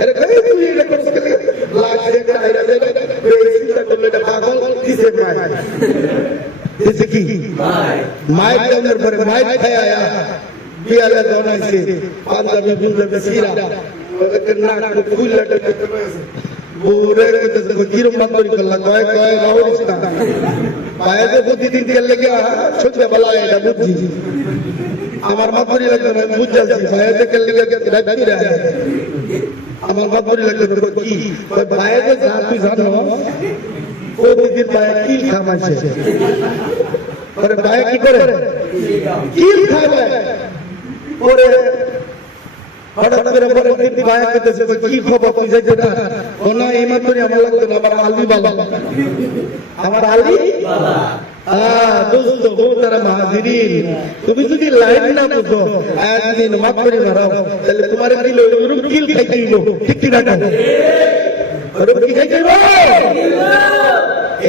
আরে তুই এটা করছ কেন লাল দেখে আইরা দে বেশিটা করলে এটা পাগল দিছে ভাই দিছে কি ভাই মাইক দেওয়ার পরে মাইক খায় আয়া বিয়ালে দনাইছে পাঞ্জাবি বুঝবে সিরা নাক খুললাটা বুরে কইতেছে কিরম মাতবরি করলা কয় কয় রাউরিস না বাইরে প্রতিদিন তেল লেগে সত্যি বলা এটা বুঝছি আমার মাতবরি লাগবে না বুঝাছি বাইরে তেল লেগে রাখি রে আমার মাতবরি লাগবে না কি কয় বাইরে যা তুই জানো প্রতিদিন বাইরে কিল খামাইছে পরে বাইরে কি করে কিল খাবে পরে হঠাৎ করে পরে দিন ভাই কইতেছে কি খবর তুই যাইছ না ওনা এই মাত্রই আমার লাগতো না আমার আলী বাবা আমার আলী বাবা দোস্ত মোহতারাম হাজিরিন তুমি যদি লাইন না বুঝো একদিন মাতবরি মারাও তাহলে তোমার দিল ওরকম কিল খাইতে দিব ঠিক কি না ওরকম কি খাইতে দিব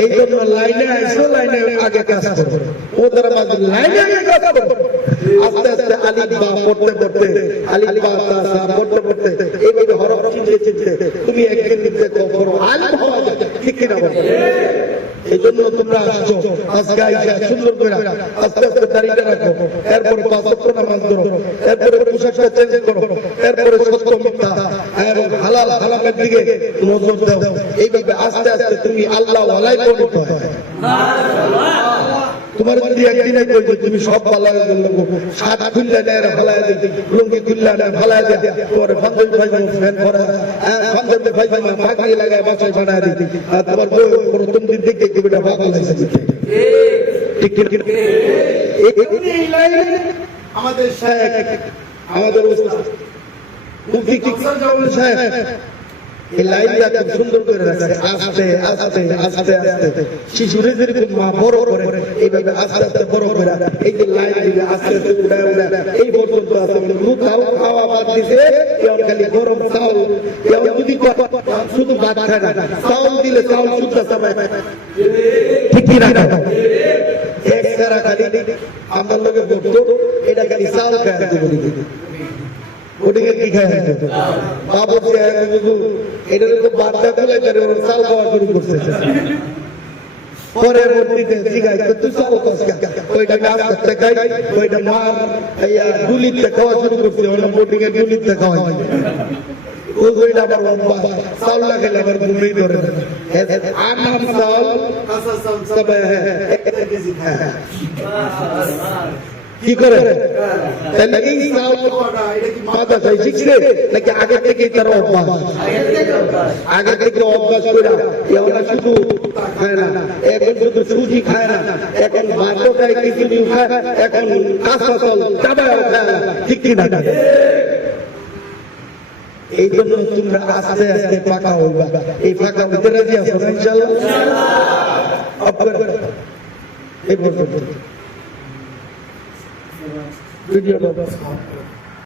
এই জন্য লাইনে আইসো লাইনে আগে কাজ করো মোহতারাম হাজিরিন লাইনে আগে কাজ করো আস্তে আস্তে আলিফ বা পড়তে পড়তে আলিফ বা তা সা পড়তে পড়তে এইভাবে হরফ চিনতে তুমি একদিন লিখতে করো আলিফ হওয়া যায় ঠিক কি না বলো এই জন্য তোমরা আসছো আজকে আইসা সুন্দর করে আস্তে আস্তে দাঁড়িয়ে রাখো এরপরে 5 ওয়াক্ত নামাজ পড়ো এরপরে পোশাকটা চেঞ্জ করো এরপরে সত্য মিথ্যা এবং হালাল হারামের দিকে নজর দাও এইভাবে আস্তে আস্তে তুমি আল্লাহ ওয়ালাই পরিণত হয় তোমার যদি একদিন কই যে তুমি সব পালার জন্য সাত খুললে নেয় ফালায় দিই লুঙ্গি খুললে নেয় ফালায় দেয় তোমার ফান্দে ফাইজামা ফ্যান ভরা ফান্দে ফাইজামা পাখি লাগায় বাসায় বানায় দিই আর তোমার বউ প্রথম দিন দেখে কি বেটা পাগল হয়েছে ঠিক ঠিক এই লাইন আমাদের শেখ আমাদের উস্তাদ মুফতি কাউসার জামান সাহেব এই লাইনটা খুব সুন্দর করে রাখছে, আস্তে আস্তে আস্তে আস্তে শিশুরে যেরকম মা বড় করে এইভাবে আস্তে আস্তে বড় করে এই যে লাইন দিলে আস্তে আস্তে উড়ায় উড়ায় এই পর্যন্ত আছে। রুখাও খাওয়া বাদ দিছে, কেউ খালি গরম চাউল, কেউ যদি শুধু ভাত খায় না, চাউল দিলে চাউল শুদ্ধ চাবায়, ঠিক কি না? এক সারা খালি আমার লোকে বলতো এটা খালি চাউল খায় ওদিকে কি খায় বাবু এটা খুব বার্তা তুলে চাল খাওয়া শুরু করছে। পরবর্তীতে জিগাই তুই চাল ওইটা গাছ করতে খাই, ওইটা মার ডুলিতে খাওয়া শুরু করছে, ওইটা বোটিকে ডুলিতে খাওয়া ওইটা আবার চাউল না খেলে আবার ঘুমেই ধরে আনাম চাউল সবাই কি করে তাহলে এই চাউল মাথা চাই শিখছে নাকি আগে থেকেই তার অভ্যাস? আগে থেকে অভ্যাস করে এরা শুধু খায় না, এখন শুধু সুজি খায় না, এখন ভাতও খায়, খিচুড়ি খায়, এখন কাঁচা চাল চাবাও খায় না, ঠিক কিনা? এই জন্য তোমরা আস্তে আস্তে পাকা হইবা। এই পাকা হইতে রাজি আছো ইনশাআল্লাহ? এই পর্যন্ত ভিডিওটা